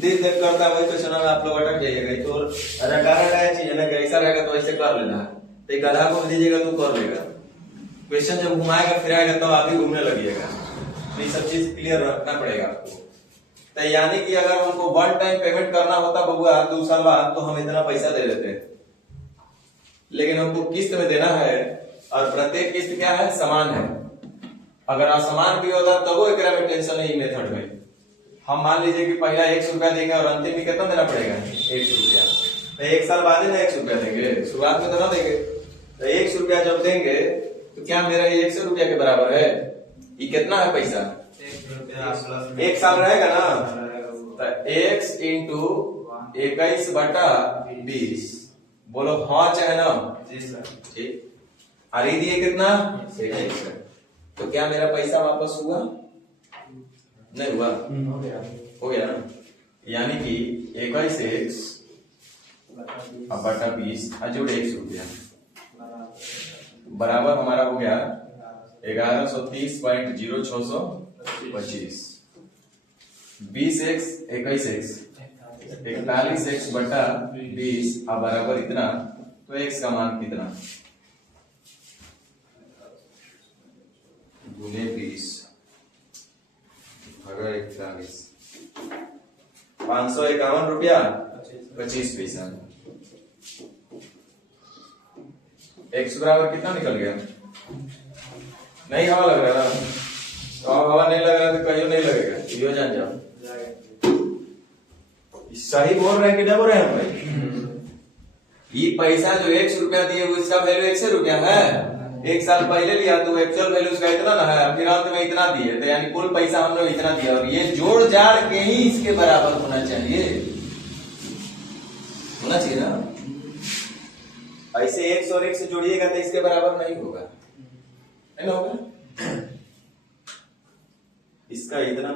देख देख करता वही क्वेश्चन में आप लोग अटक जाइएगा। तो रटा चीज है ना, ऐसा रहेगा तो ऐसे कर लेना, तो गधा को दीजिएगा तो कर लेगा। क्वेश्चन जब घुमाएगा फिराएगा तो आप ही घूमने लगिएगा। तो ये सब चीज क्लियर रखना पड़ेगा आपको। तो यानी कि अगर हमको वन टाइम पेमेंट करना होता बबुआ 2 साल बाद तो हम इतना पैसा दे देते, लेकिन हमको किस्त में देना है और प्रत्येक किस्त क्या है, समान है। अगर असमान भी होता तब वो एकरा में टेंशन नहीं मेथड में। हम मान लीजिए कि पहला 100 रुपया देंगे और अंतिम में कितना देना पड़ेगा, 100 रुपया। तो 1 साल बाद ही ना 100 रुपया देंगे, शुरुआत में तो ना देंगे। तो 100 रुपया जब देंगे तो क्या मेरा ये 100 रुपया के बराबर है? ये कितना है पैसा, 1 साल रहेगा ना। तो x इंटू 21/20 बोलो हाँ चाहे ना। ठीक, और ये दिए कितना, 21। तो क्या मेरा पैसा वापस हुआ, नहीं हुआ, हो गया ना। यानी कि 21x बटा 20 जोड़ 100 रुपया बराबर हमारा हो गया 1130.0625। 20x 21x 41x बटा 20 बराबर इतना। तो x का मान कितना, गुने 20 भागा 41, 551 रुपया 25 पैसा। x बराबर कितना निकल गया, नहीं हवा लग रहा ना, तो हवा नहीं लग रहा तो कहीं नहीं लगेगा, यो जान जाओ। सही बोल रहे हैं कि नहीं बोल रहे हैं भाई? ये पैसा जो 100 रुपया दिए उसका वैल्यू 100 रुपया है। 1 साल पहले लिया तो एक्चुअल वैल्यू उसका इतना ना है, फिर अंत में इतना दिए, तो यानी कुल पैसा हम लोग इतना दिया, और ये जोड़ जाड़ के ही इसके बराबर होना चाहिए, होना चाहिए ना। ऐसे 100 और 1 से जोड़िएगा तो इसके बराबर नहीं होगा, है ना, होगा। इसका इतना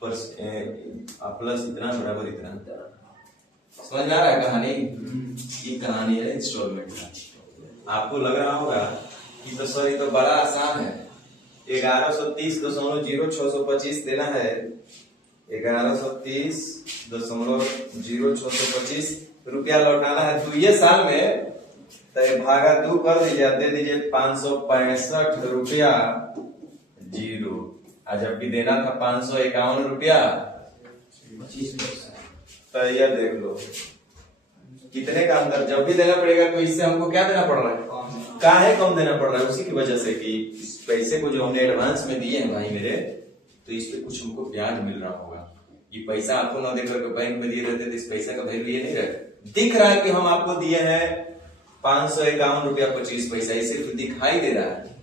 प्लस इतना बराबर इतना, समझ में आ रहा है कहानी? ये कहानी है इंस्टॉलमेंट का। आपको लग रहा होगा कि तो सर ये तो बड़ा आसान है, 1130.0625 देना है, 1130.0625 रुपया लौटाना है 2 साल में। तो भागा 2 कर दीजिए, दे दीजिए 565 रुपया 0, और जबकि देना था 551 रुपया 25 पैसा। तो यह देख लो कितने का अंतर, जब भी देना पड़ेगा तो इससे हमको क्या देना पड़ रहा है, काहे कम देना पड़ रहा है, उसी की वजह से कि इस पैसे को जो हमने एडवांस में दिए हैं भाई मेरे, तो इस पे कुछ हमको ब्याज मिल रहा होगा। ये पैसा आपको ना देकर के बैंक में दिए रहते तो इस पैसा का वैल्यू ये नहीं रहता। दिख रहा है कि हम आपको दिए हैं 551 रुपया 25 पैसा, ये सिर्फ दिखाई दे रहा है।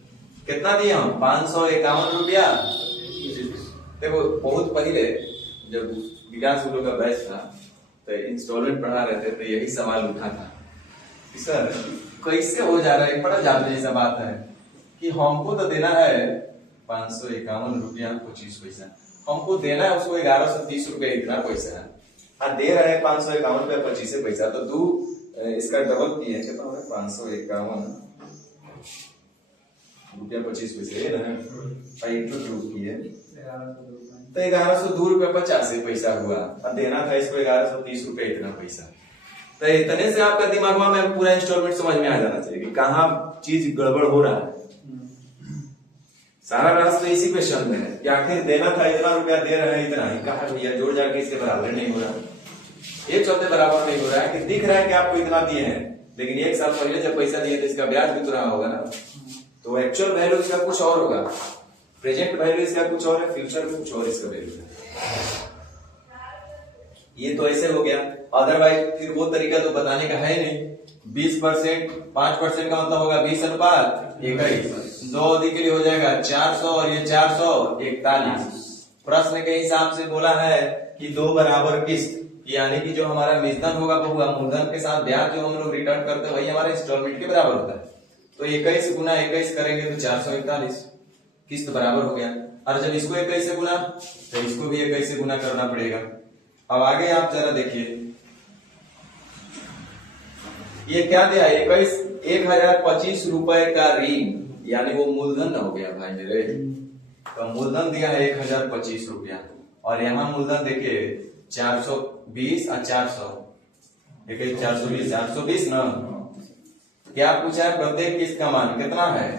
कितना दिए हम, 551 रुपया। देखो बहुत पहले जब विकास गुरु का बैच था तो इंस्टॉलमेंट पढ़ा रहे थे, तो यही सवाल उठा था कि सर कैसे हो जा रहा है, बड़ा जादू जैसा बात है कि हमको तो देना है 551 रुपया 25 पैसा, हमको देना है उसको 1130 रुपया इतना पैसा है, और दे रहे हैं 551 रुपया 25 पैसा। तो दो इसका डबल किए कितना होगा, 551 रुपया 25 पैसे ये ना, इंटू 2 किए तो 1102 रुपया 50 पैसा हुआ, और देना था इसको 1130 रुपया इतना पैसा। तो इतने से आपका दिमाग में पूरा इंस्टॉलमेंट समझ में आ जाना चाहिए कि कहाँ चीज गड़बड़ हो रहा है। सारा राज तो इसी क्वेश्चन में है कि आखिर देना था इतना रुपया, दे रहे हैं इतना ही, कहा भैया जोड़ जाके इसके बराबर नहीं हो रहा, एक शब्द बराबर नहीं हो रहा है, कि दिख रहा है कि आपको इतना दिए हैं, लेकिन 1 साल पहले जब पैसा दिए तो इसका ब्याज भी तो रहा होगा ना। तो एक्चुअल वैल्यू इसका कुछ और होगा, प्रेजेंट वैल्यू इसका कुछ और है, फ्यूचर में कुछ और इसका वैल्यू है। ये तो ऐसे हो गया, अदरवाइज फिर वो तरीका तो बताने का है नहीं। 20% 5% का मतलब होगा 20:21, 2 अवधि के लिए हो जाएगा 400 और ये 441। प्रश्न के हिसाब से बोला है कि 2 बराबर किस्त, यानी कि जो हमारा मूलधन होगा बहुआ मूलधन के साथ ब्याज जो हम लोग रिटर्न करते हैं वही हमारा इंस्टॉलमेंट के बराबर होता है। तो 21 गुना 21 करेंगे तो 441 किस्त बराबर हो गया। और जब इसको 21 से गुना तो इसको भी 21 से गुना करना पड़ेगा। अब आगे आप जरा देखिए, ये क्या दिया, 1025 रुपए का ऋण, यानी वो मूलधन हो गया भाई मेरे। तो मूलधन दिया है 1025 रुपया, और यहाँ मूलधन देखिए 420 और 400, 420 ना। क्या पूछा है, प्रत्येक किस्त का मान कितना है।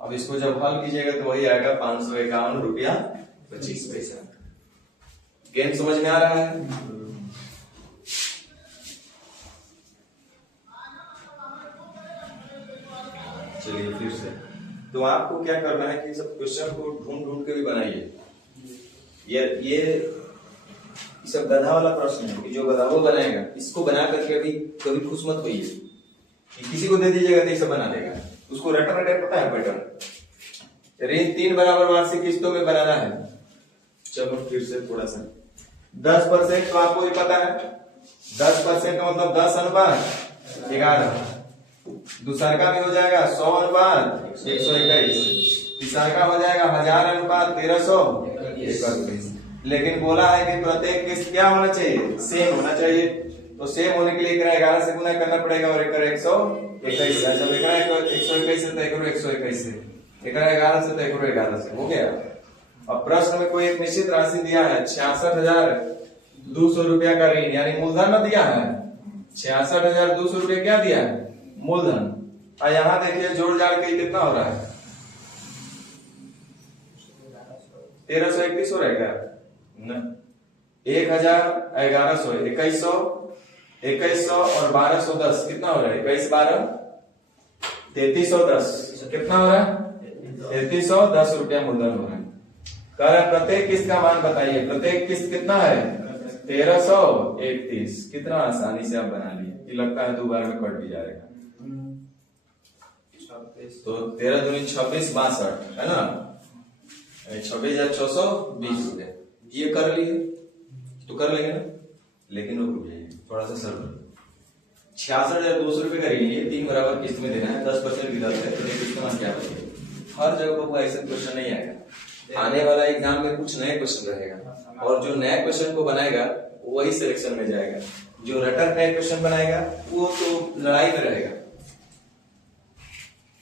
अब इसको जब हल कीजिएगा तो वही आएगा 551 रुपया 25 पैसा। गेम समझ में आ रहा है? चलिए फिर से, तो आपको क्या करना है कि सब क्वेश्चन को ढूंढ ढूंढ के भी बनाइए। ये सब गधा वाला प्रश्न है कि जो गधा वो बनाएगा, इसको बना करके अभी कभी खुश मत होइए कि किसी को दे दीजिएगा तो ये सब बना देगा। उसको रटन रटन पता है पैटर्न। ऋण 3 बराबर वार्षिक किस्तों में बनाना है। चलो फिर से थोड़ा सा 10% तो आपको भी पता है, 10% का मतलब 10:11। दूसरा का भी हो जाएगा 100:121। तीसरा का हो जाएगा 1000:1331। लेकिन बोला है कि प्रत्येक किस्त क्या होना चाहिए? सेम होना चाहिए। तो सेम होने के लिए 11 से गुना करना पड़ेगा और 121 है। जब 121 से तो 121 से 11 से तो 11 से हो गया। अब प्रश्न में कोई एक निश्चित राशि दिया है 66,200 रुपया का ऋण, यानी मूलधन न दिया है। 66,200 रुपया क्या दिया है? मूलधन। और यहाँ देखिए जोड़ जाड़ के कितना हो रहा है? 1331 हो रहा है क्या? 1000, 1100, 2100 और 1210 कितना हो रहा है? 21 12 3310 कितना हो रहा है? 3310 रुपया मूलधन हो रहा है। कह रहा है प्रत्येक किस्त का मान बताइए। प्रत्येक किस्त कितना है? 1331। कितना आसानी से आप बना लिए कि लगता है 2 बार में कट भी जाएगा। तो 13 दूनी 26 62 है ना, 26,420 रुपए ये कर लिए तो कर लेंगे ना। लेकिन वो रुक जाइए थोड़ा सा सर, 66,200 रुपए का ऋण है, 3 बराबर किस्त में देना है, 10% की दर से। तो किस्त का क्या बचेगा? हर जगह पर ऐसा क्वेश्चन नहीं आएगा। आने वाला एग्जाम में कुछ नए क्वेश्चन रहेगा और जो नए क्वेश्चन को बनाएगा वही सिलेक्शन में जाएगा। जो रटक नए क्वेश्चन बनाएगा वो तो लड़ाई में रहेगा।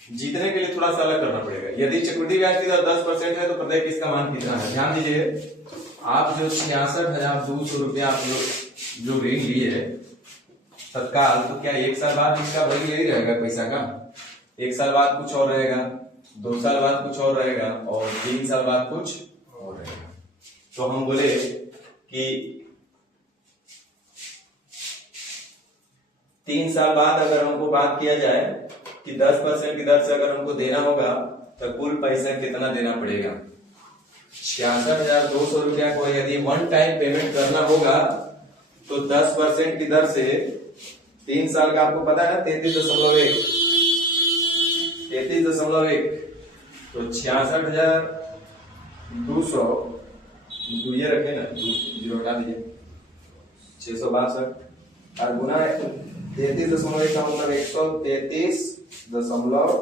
जीतने के लिए थोड़ा सा अलग करना पड़ेगा। यदि चक्रवृद्धि ब्याज की दर 10% है तो प्रत्येक किस्त का मान कितना है? ध्यान दीजिए, आप जो 66,200 रुपया आप जो ऋण लिए तत्काल, तो क्या 1 साल बाद इसका वही यही रहेगा पैसा का? 1 साल बाद कुछ और रहेगा, 2 साल बाद कुछ और रहेगा और 3 साल बाद कुछ और रहेगा। तो हम बोले कि 3 साल बाद अगर हमको बात किया जाए कि 10% की दर से अगर हमको देना होगा तो कुल पैसा कितना देना पड़ेगा? 66,200 रुपया को यदि 1 टाइम पेमेंट करना होगा तो 10% की दर से 3 साल का आपको पता है 33.1 तो 66,200 ये रखे ना, 0 हटा दीजिए, 662 और गुना 33.1 का मतलब 133.1,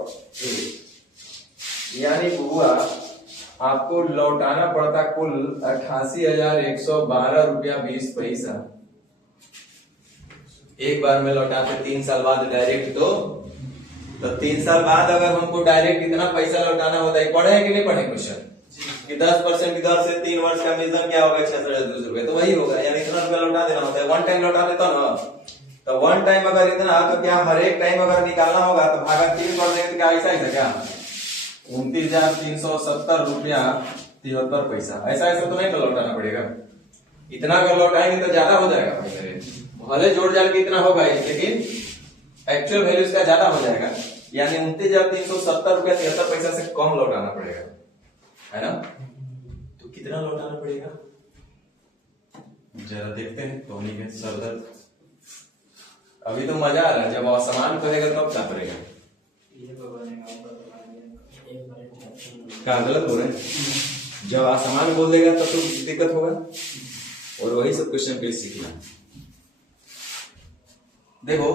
यानी हुआ आपको लौटाना पड़ता कुल 88,112 रुपया 20 पैसा। एक बार में लौटाते 3 साल बाद डायरेक्ट तो 3 साल बाद अगर हमको डायरेक्ट इतना पैसा लौटाना होता है, पढ़े है कि नहीं पढ़े क्वेश्चन कि 10% की दर से 3 वर्ष का मिलता क्या होगा? 66,200 रुपए। तो वही होगा, यानी इतना रुपया लौटा देना होता है। 1 टाइम लौटा देता ना, तो 1 टाइम अगर इतना तो क्या हर एक टाइम अगर निकालना होगा तो भागा 3 कर देंगे तो क्या ऐसा ही क्या? 29,370 रुपया 73 पैसा। ऐसा तो नहीं लौटाना पड़ेगा। इतना अगर लौटाएंगे तो ज्यादा हो जाएगा पैसा। भले जोड़ जाड़ के इतना होगा लेकिन एक्चुअल वैल्यू इसका ज्यादा हो जाएगा, यानी 29,370 रुपया 73 पैसा से कम लौटाना पड़ेगा, है ना। तो कितना लौटाना पड़ेगा जरा देखते हैं। टोनी के सर दर्द अभी तो मजा आ रहा है, जब असमान करेगा तब क्या करेगा? क्या गलत हो रहा है? जब असमान बोल देगा तब तो दिक्कत होगा। और वही सब क्वेश्चन फिर सीखना। देखो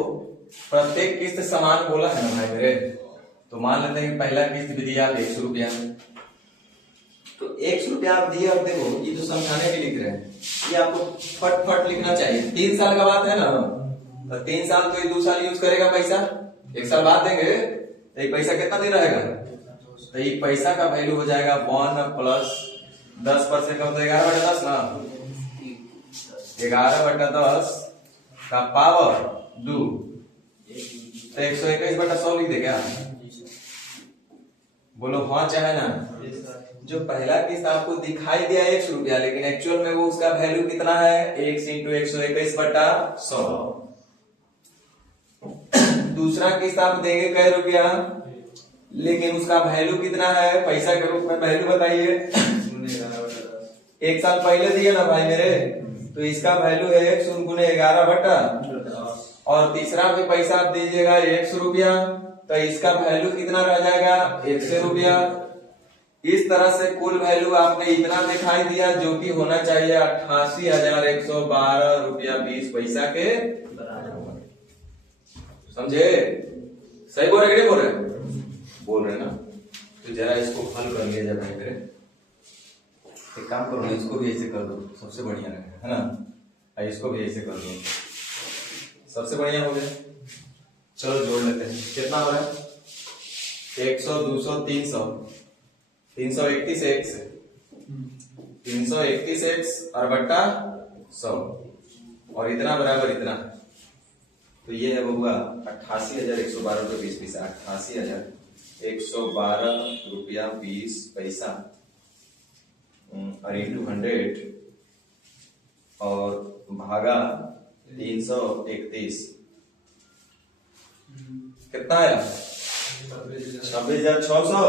प्रत्येक किस्त समान बोला है ना भाई मेरे, तो मान लेते हैं कि पहला किस्त भी दिया 100 रुपया, तो 100 रुपया आप दिए। और देखो ये तो समझाने के लिख रहे हैं, ये आपको फट फट लिखना चाहिए। 3 साल का बात है ना, तो 3 साल तो ये 2 साल यूज करेगा पैसा, 1 साल बाद देंगे तो ये पैसा कितना दिन रहेगा? तो ये पैसा का वैल्यू हो जाएगा 1 प्लस 10% का होता है 11/10 ना, 11/10 का पावर 2, तो 121/100 लिख दे क्या? बोलो हाँ चाहे ना। जो पहला किस्त आपको दिखाई दिया 100 रुपया, लेकिन एक्चुअल में वो उसका वैल्यू कितना है 1 इंटू 121/100। दूसरा किस्त आप देंगे कै रुपया, लेकिन उसका वैल्यू कितना है पैसा के रूप में, वैल्यू बताइए। 1 साल पहले दिए ना भाई मेरे, तो इसका वैल्यू है 100 गुने 11/10। और तीसरा भी पैसा आप दीजिएगा 100 रुपया, तो इसका वैल्यू कितना रह जाएगा 100 रुपया। इस तरह से कुल वैल्यू आपने इतना दिखाई दिया, जो कि होना चाहिए 88,112 रुपया 20 पैसा के बराबर। समझे? सही बोल रहे कि नहीं बोल रहे? बोल रहे ना। तो जरा इसको हल कर लिया जाए मेरे। एक काम करो ना, इसको भी ऐसे कर दो, सबसे बढ़िया रहेगा, है ना। इसको भी ऐसे कर दो, सबसे बढ़िया हो गया। चलो जोड़ लेते हैं, कितना हो रहा है 100 200 300 331 x 331 x और बट्टा 100 और इतना बराबर इतना, तो ये है बबुआ 88,112 रुपये 20 पैसा। 88,112 रुपया 20 पैसा और इंटू 100 और भागा 331 कितना आया 26,600।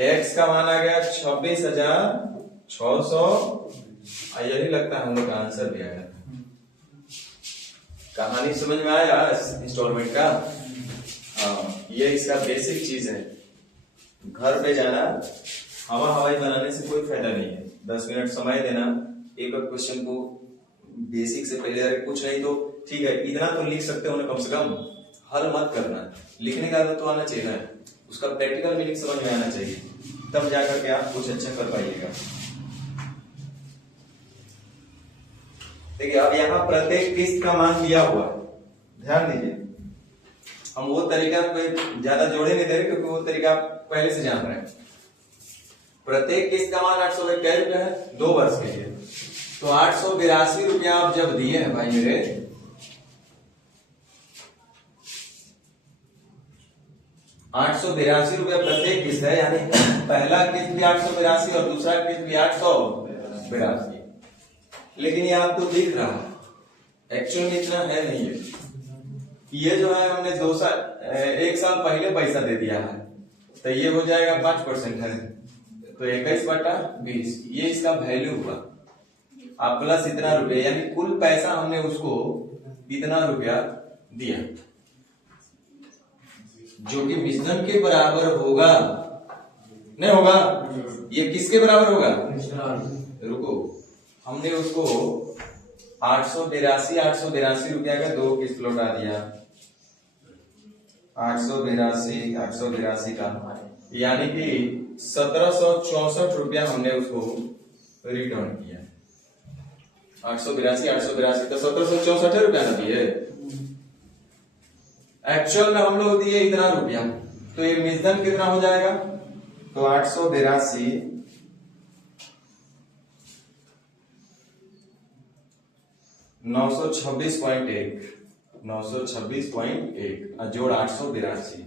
एक्स का मान आ गया 26,600। यही लगता है हम लोग का आंसर भी आया। कहानी समझ में आया इंस्टॉलमेंट का? ये इसका बेसिक चीज है। घर पे जाना, हवा हवाई बनाने से कोई फायदा नहीं है। 10 मिनट समय देना, एक एक क्वेश्चन को बेसिक से पहले कुछ नहीं तो ठीक है, इतना तो लिख सकते हो ना, कम से कम हल मत करना। लिखने का तो आना चाहिए ना, उसका प्रैक्टिकल मीनिंग समझ में आना चाहिए, तब जाकर के आप कुछ अच्छा कर पाइएगा। देखिए अब यहाँ प्रत्येक किस्त का मान दिया हुआ है, ध्यान दीजिए। हम वो तरीका कोई ज्यादा जोड़े नहीं दे रहे, क्योंकि वो तरीका आप पहले से जान रहे हैं। प्रत्येक किस्त का मान 800 रुपया है 2 वर्ष के लिए, तो 882 रुपया आप जब दिए हैं भाई मेरे, 882 रुपया प्रत्येक किस्त है, यानी पहला किस्त भी 882 और दूसरा किस्त भी 882। लेकिन ये आपको दिख रहा है, एक्चुअल में इतना है नहीं है। ये जो है हमने 1 साल पहले पैसा दे दिया है, तो ये हो जाएगा 5% है, तो 21/20 ये इसका वैल्यू हुआ। आप प्लस इतना रुपया, यानी कुल पैसा हमने उसको इतना रुपया दिया, जो कि मिश्रण के बराबर होगा। नहीं होगा? ये किसके बराबर होगा? रुको, हमने उसको 882 रुपया का 2 किस्त लौटा दिया। 882 का यानी कि 1764 रुपया हमने उसको रिटर्न किया। 882 तो 1764 रुपया ना दिए, एक्चुअल में हम लोग दिए इतना रुपया, तो ये मिश्रण कितना हो जाएगा? तो 882 926.1 जोड़ 882,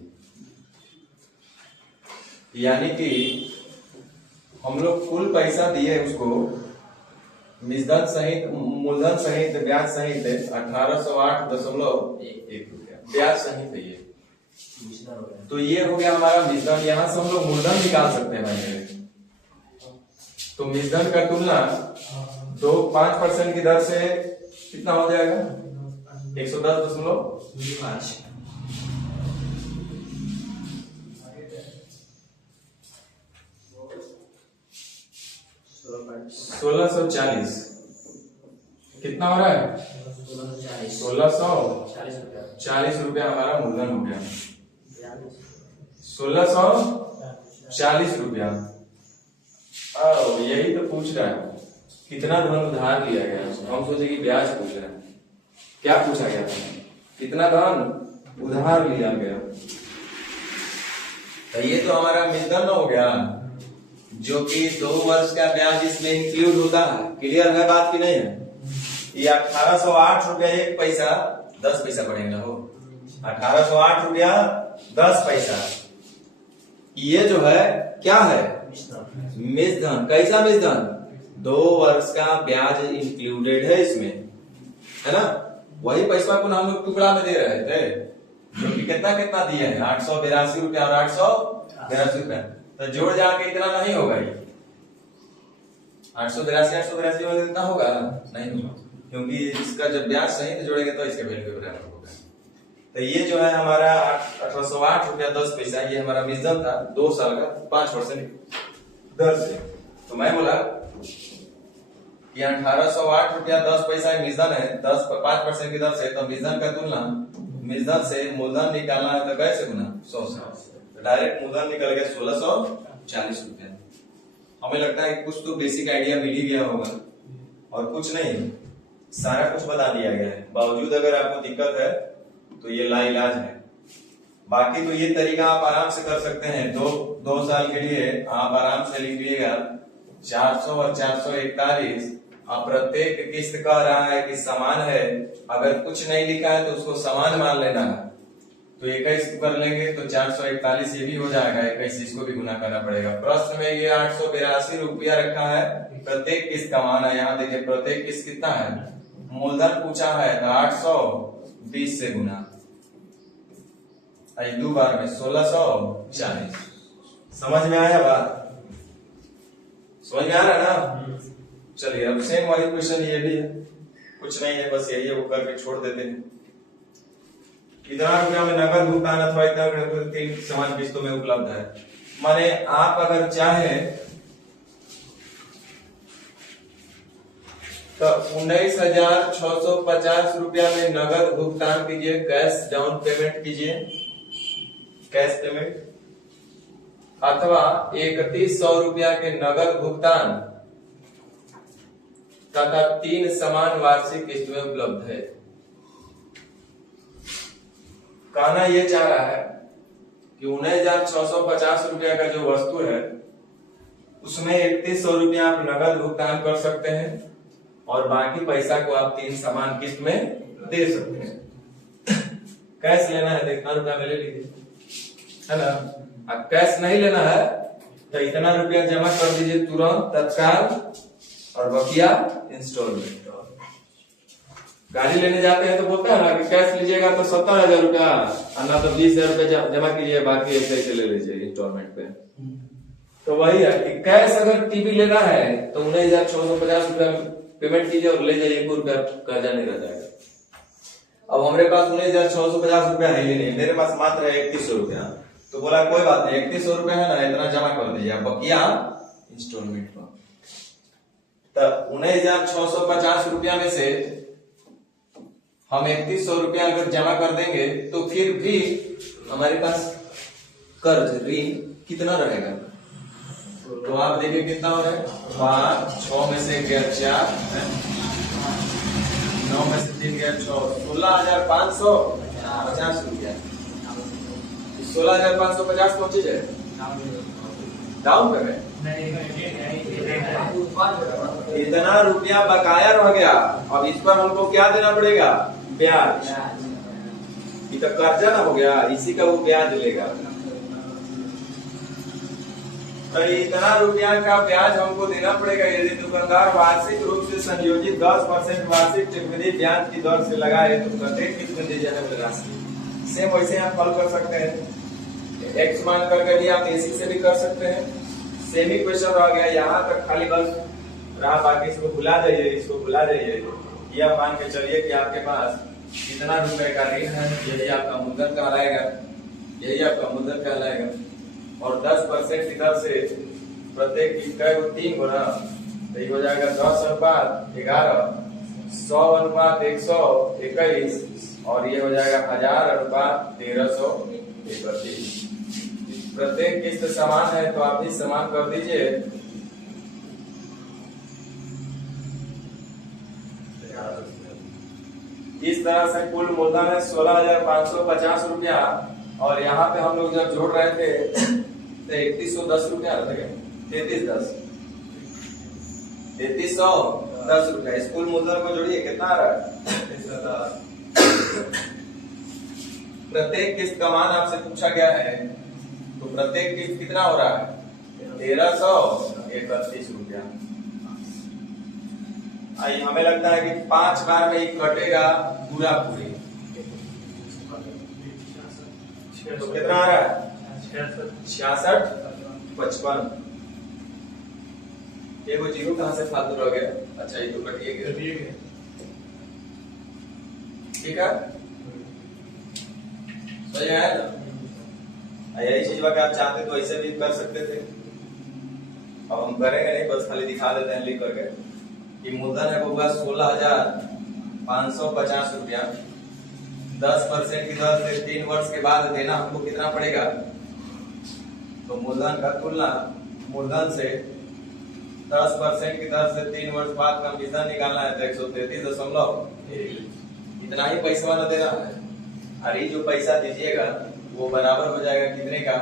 यानी कि हम लोग कुल पैसा दिए उसको मिश्रण सहित, मूलधन सहित, ब्याज सहित 1808.1 रुपया ब्याज सहित है ये। तो ये हो गया हमारा मिश्रण। यहां से हम लोग मूलधन निकाल सकते हैं भाई। तो मिश्रण का तुलना 5% की दर से कितना हो जाएगा? 110.5। 1640 कितना हो रहा है? 1640 रुपया हमारा मूलधन हो गया। 1640 रुपया। यही तो पूछ रहा है, कितना धन उधार लिया गया। हम सोचे कि ब्याज पूछ रहा है, क्या पूछा गया था? कितना धन उधार लिया गया। तो ये तो हमारा मिश्रण हो गया, जो कि 2 वर्ष का ब्याज इसमें इंक्लूड होता है। क्लियर है बात की नहीं है? ये 1808 रुपया 1 पैसा 10 पैसा पड़ेगा हो। 1808 रुपया 10 पैसा, ये जो है क्या है, मिश्रधन। कैसा मिश्रधन, 2 वर्ष का ब्याज इंक्लूडेड है इसमें, है ना। वही पैसा को हम लोग टुकड़ा में दे रहे थे, जो कि कितना कितना दिए हैं, 882 रुपया और 882 रुपया, तो जोड़ जाके इतना नहीं होगा ये 882 में इतना होगा नहीं होगा, क्योंकि इसका जब ब्याज सही से जोड़ेंगे तो इसके वैल्यू के बराबर होगा। तो ये जो है हमारा 1808 रुपया 10 पैसा, ये हमारा मिश्रधन था 2 साल का 5% दर से। तो मैं बोला कि 1808 रुपया 10 पैसा मिश्रधन है, 5% की दर से, तो मिश्रधन का तुलना मिश्रधन से मूलधन निकालना है तो कैसे गुना 100 से, डायरेक्ट मूलधन निकल गया 1640 रुपया। हमें लगता है कि कुछ तो बेसिक आइडिया मिल ही गया होगा, और कुछ नहीं, सारा कुछ बता दिया गया है। बावजूद अगर आपको दिक्कत है तो ये लाइलाज है। बाकी तो ये तरीका आप आराम से कर सकते हैं। 2 साल के लिए आप आराम से लिख लीजिएगा 400 और 441। अब प्रत्येक किस्त कह रहा है कि समान है, अगर कुछ नहीं लिखा है तो उसको समान मान लेना है। तो 21 कर लेंगे तो 441 ये भी हो जाएगा, 21 इसको भी गुना करना पड़ेगा। प्रश्न में ये 882 रुपया रखा है, प्रत्येक किस्त का मान है। यहाँ देखिए प्रत्येक किस्त कितना है, मूलधन पूछा है तो 820 से गुना, 2 बार में 1640। समझ में आया बात, समझ में आ रहा है ना। चलिए अब सेम वही क्वेश्चन ये भी है, कुछ नहीं है, बस यही है, वो करके छोड़ देते हैं। इतना रुपया में नकद भुगतान अथवा इतना रुपया समान किस्तों में उपलब्ध है। माने आप अगर चाहे तो 19,650 रुपया में नगद भुगतान कीजिए, कैश डाउन पेमेंट कीजिए, कैश पेमेंट, अथवा 3100 रुपया के नगद भुगतान तथा 3 समान वार्षिक किस्त में उपलब्ध है। कहना यह चाह रहा है कि 19,650 रुपया का जो वस्तु है उसमें 3100 रुपया आप नगद भुगतान कर सकते हैं, और बाकी पैसा को आप 3 समान किस्त में दे सकते हैं। कैश लेना है तो इतना रुपया में ले लीजिए, है ना। अब कैश नहीं लेना है तो इतना रुपया जमा कर दीजिए तुरंत तत्काल, और बकिया इंस्टॉलमेंट। गाड़ी लेने जाते हैं तो बोलता है ना कि कैश लीजिएगा तो 70,000 रुपया, ना तो 20,000 रुपया जमा कीजिए, बाकी ऐसे ले लीजिए इंस्टॉलमेंट पे। तो वही है कि कैश अगर टीवी लेना है तो 19,650 रुपया पेमेंट कीजिए और ले जाइए, 1 रुपया कर्जा नहीं रह जाएगा। अब हमारे पास 19,650 रुपया है ही नहीं, मेरे पास मात्र है 3100 रुपया। तो बोला कोई बात नहीं, 3100 रुपया है ना, इतना जमा कर दीजिए, बकिया इंस्टॉलमेंट पर। तो 19,650 रुपया में से हम 3100 रुपया अगर जमा कर देंगे तो फिर भी हमारे पास कर्ज ऋण कितना रहेगा। तो आप देखिए कितना हो रहा है, 5, 6 में से गया 4, 9 में से 3 गया 6, 16,550 रुपया। 16,550 पहुंचे जाए डाउन पेमेंट, इतना रुपया बकाया रह गया। अब इस पर हमको क्या देना पड़ेगा, ब्याज। ये तो कर्जा ना हो गया, इसी का वो ब्याज लेगा। तो इतना रुपया का ब्याज हमको देना पड़ेगा यदि दुकानदार वार्षिक रूप से संयोजित 10% वार्षिक चक्रवृद्धि ब्याज की दर से लगाए तो प्रत्येक किस्त में दी जाने वाली राशि। सेम वैसे आप हल कर सकते हैं, एक्स मान करके भी आप एसी से भी कर सकते हैं। सेमी क्वेश्चन रह गया, यहाँ तक खाली बस रहा, बाकी इसको भुला जाइए, इसको भुला जाइए। यह मान के चलिए कि आपके पास कितना रुपए का ऋण है, यही आपका मूलधन कहलाएगा, यही आपका मूलधन कहलाएगा। और 10% की दर से प्रत्येक किस्त का 3 गुना, तो ये हो जाएगा 10/11, 100/121, और ये हो जाएगा 1000/1331। प्रत्येक किस्त समान है तो आप भी समान कर दीजिए। इस तरह से कुल मूलधन है 16,550 रुपया, और यहाँ पे हम लोग जब जोड़ रहे थे तो 3110 रुपया 3310 रुपया। स्कूल मूलधन को जोड़िए कितना आ रहा है। प्रत्येक किस्त का मान आपसे पूछा गया है तो प्रत्येक किस्त कितना हो रहा है? 1331 रुपया। आई हमें लगता है कि 5 बार में ही कटेगा पूरा पूरी। तो कितना आ रहा है? 6655। ये वो जीरो कहां से फालतू रह गया? अच्छा ये तो कटिए गया। ठीक है, सही है ना? यही चीज का आप चाहते तो ऐसे भी कर सकते थे। अब हम करेंगे नहीं, बस खाली दिखा देते हैं लिख करके कि मूलधन है होगा 16,550 रुपया। 10% की दर से 3 वर्ष के बाद देना हमको कितना पड़ेगा? तो मूलधन का तुलना मूलधन से 10% की दर से 3 वर्ष बाद कमीशन निकालना है तो 133.1 इतना ही पैसा न देना है। और ये जो पैसा दीजिएगा वो बराबर हो जाएगा कितने का?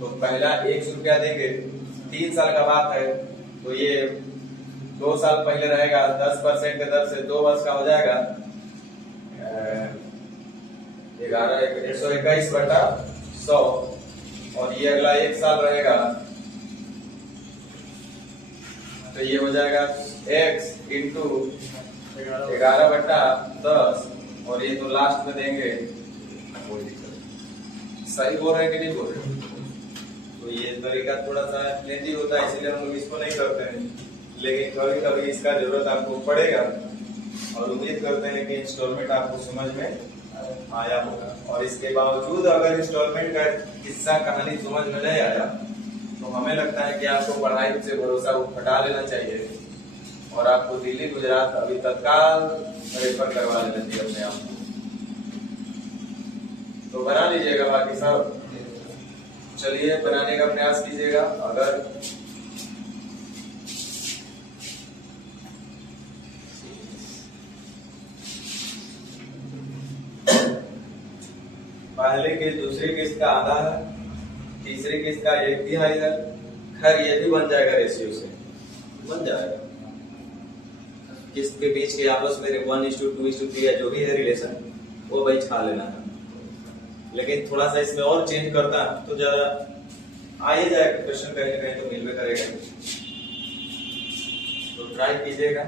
तो पहला 100 रुपया देंगे, 3 साल का बात है तो ये 2 साल पहले रहेगा। 10% के दर से 2 वर्ष का हो जाएगा 121 और ये अगला 1 साल रहेगा तो ये हो जाएगा x इंटू 11/10 और ये तो लास्ट में देंगे। सही बोल रहे हैं कि नहीं बोल रहे? तो ये तरीका थोड़ा सा लेंदी होता है इसलिए हम लोग इसको नहीं करते हैं, लेकिन कभी कभी इसका जरूरत आपको पड़ेगा और उम्मीद करते हैं कि इंस्टॉलमेंट आपको समझ में आया होगा। और इसके बावजूद अगर इंस्टॉलमेंट का किस्सा कहानी समझ में नहीं आया तो हमें लगता है कि आपको पढ़ाई से भरोसा हटा लेना चाहिए और आपको दिल्ली गुजरात अभी तत्काल रेफर करवा लेना चाहिए अपने आप को। तो बना लीजिएगा बाकी सब। चलिए बनाने का प्रयास कीजिएगा। अगर पहले किस्त दूसरी किस्त का आधा है, तीसरी किस्त का 1/3 है। खैर ये भी बन जाएगा, रेशियो से बन जाएगा। किस्त के बीच के आपस में 1:2:3 या जो भी है रिलेशन वो भाई छा लेना है। लेकिन थोड़ा सा इसमें और चेंज करता तो जरा आ ही जाएगा क्वेश्चन, कहीं ना कहीं तो मिल में करेगा। तो ट्राई कीजिएगा।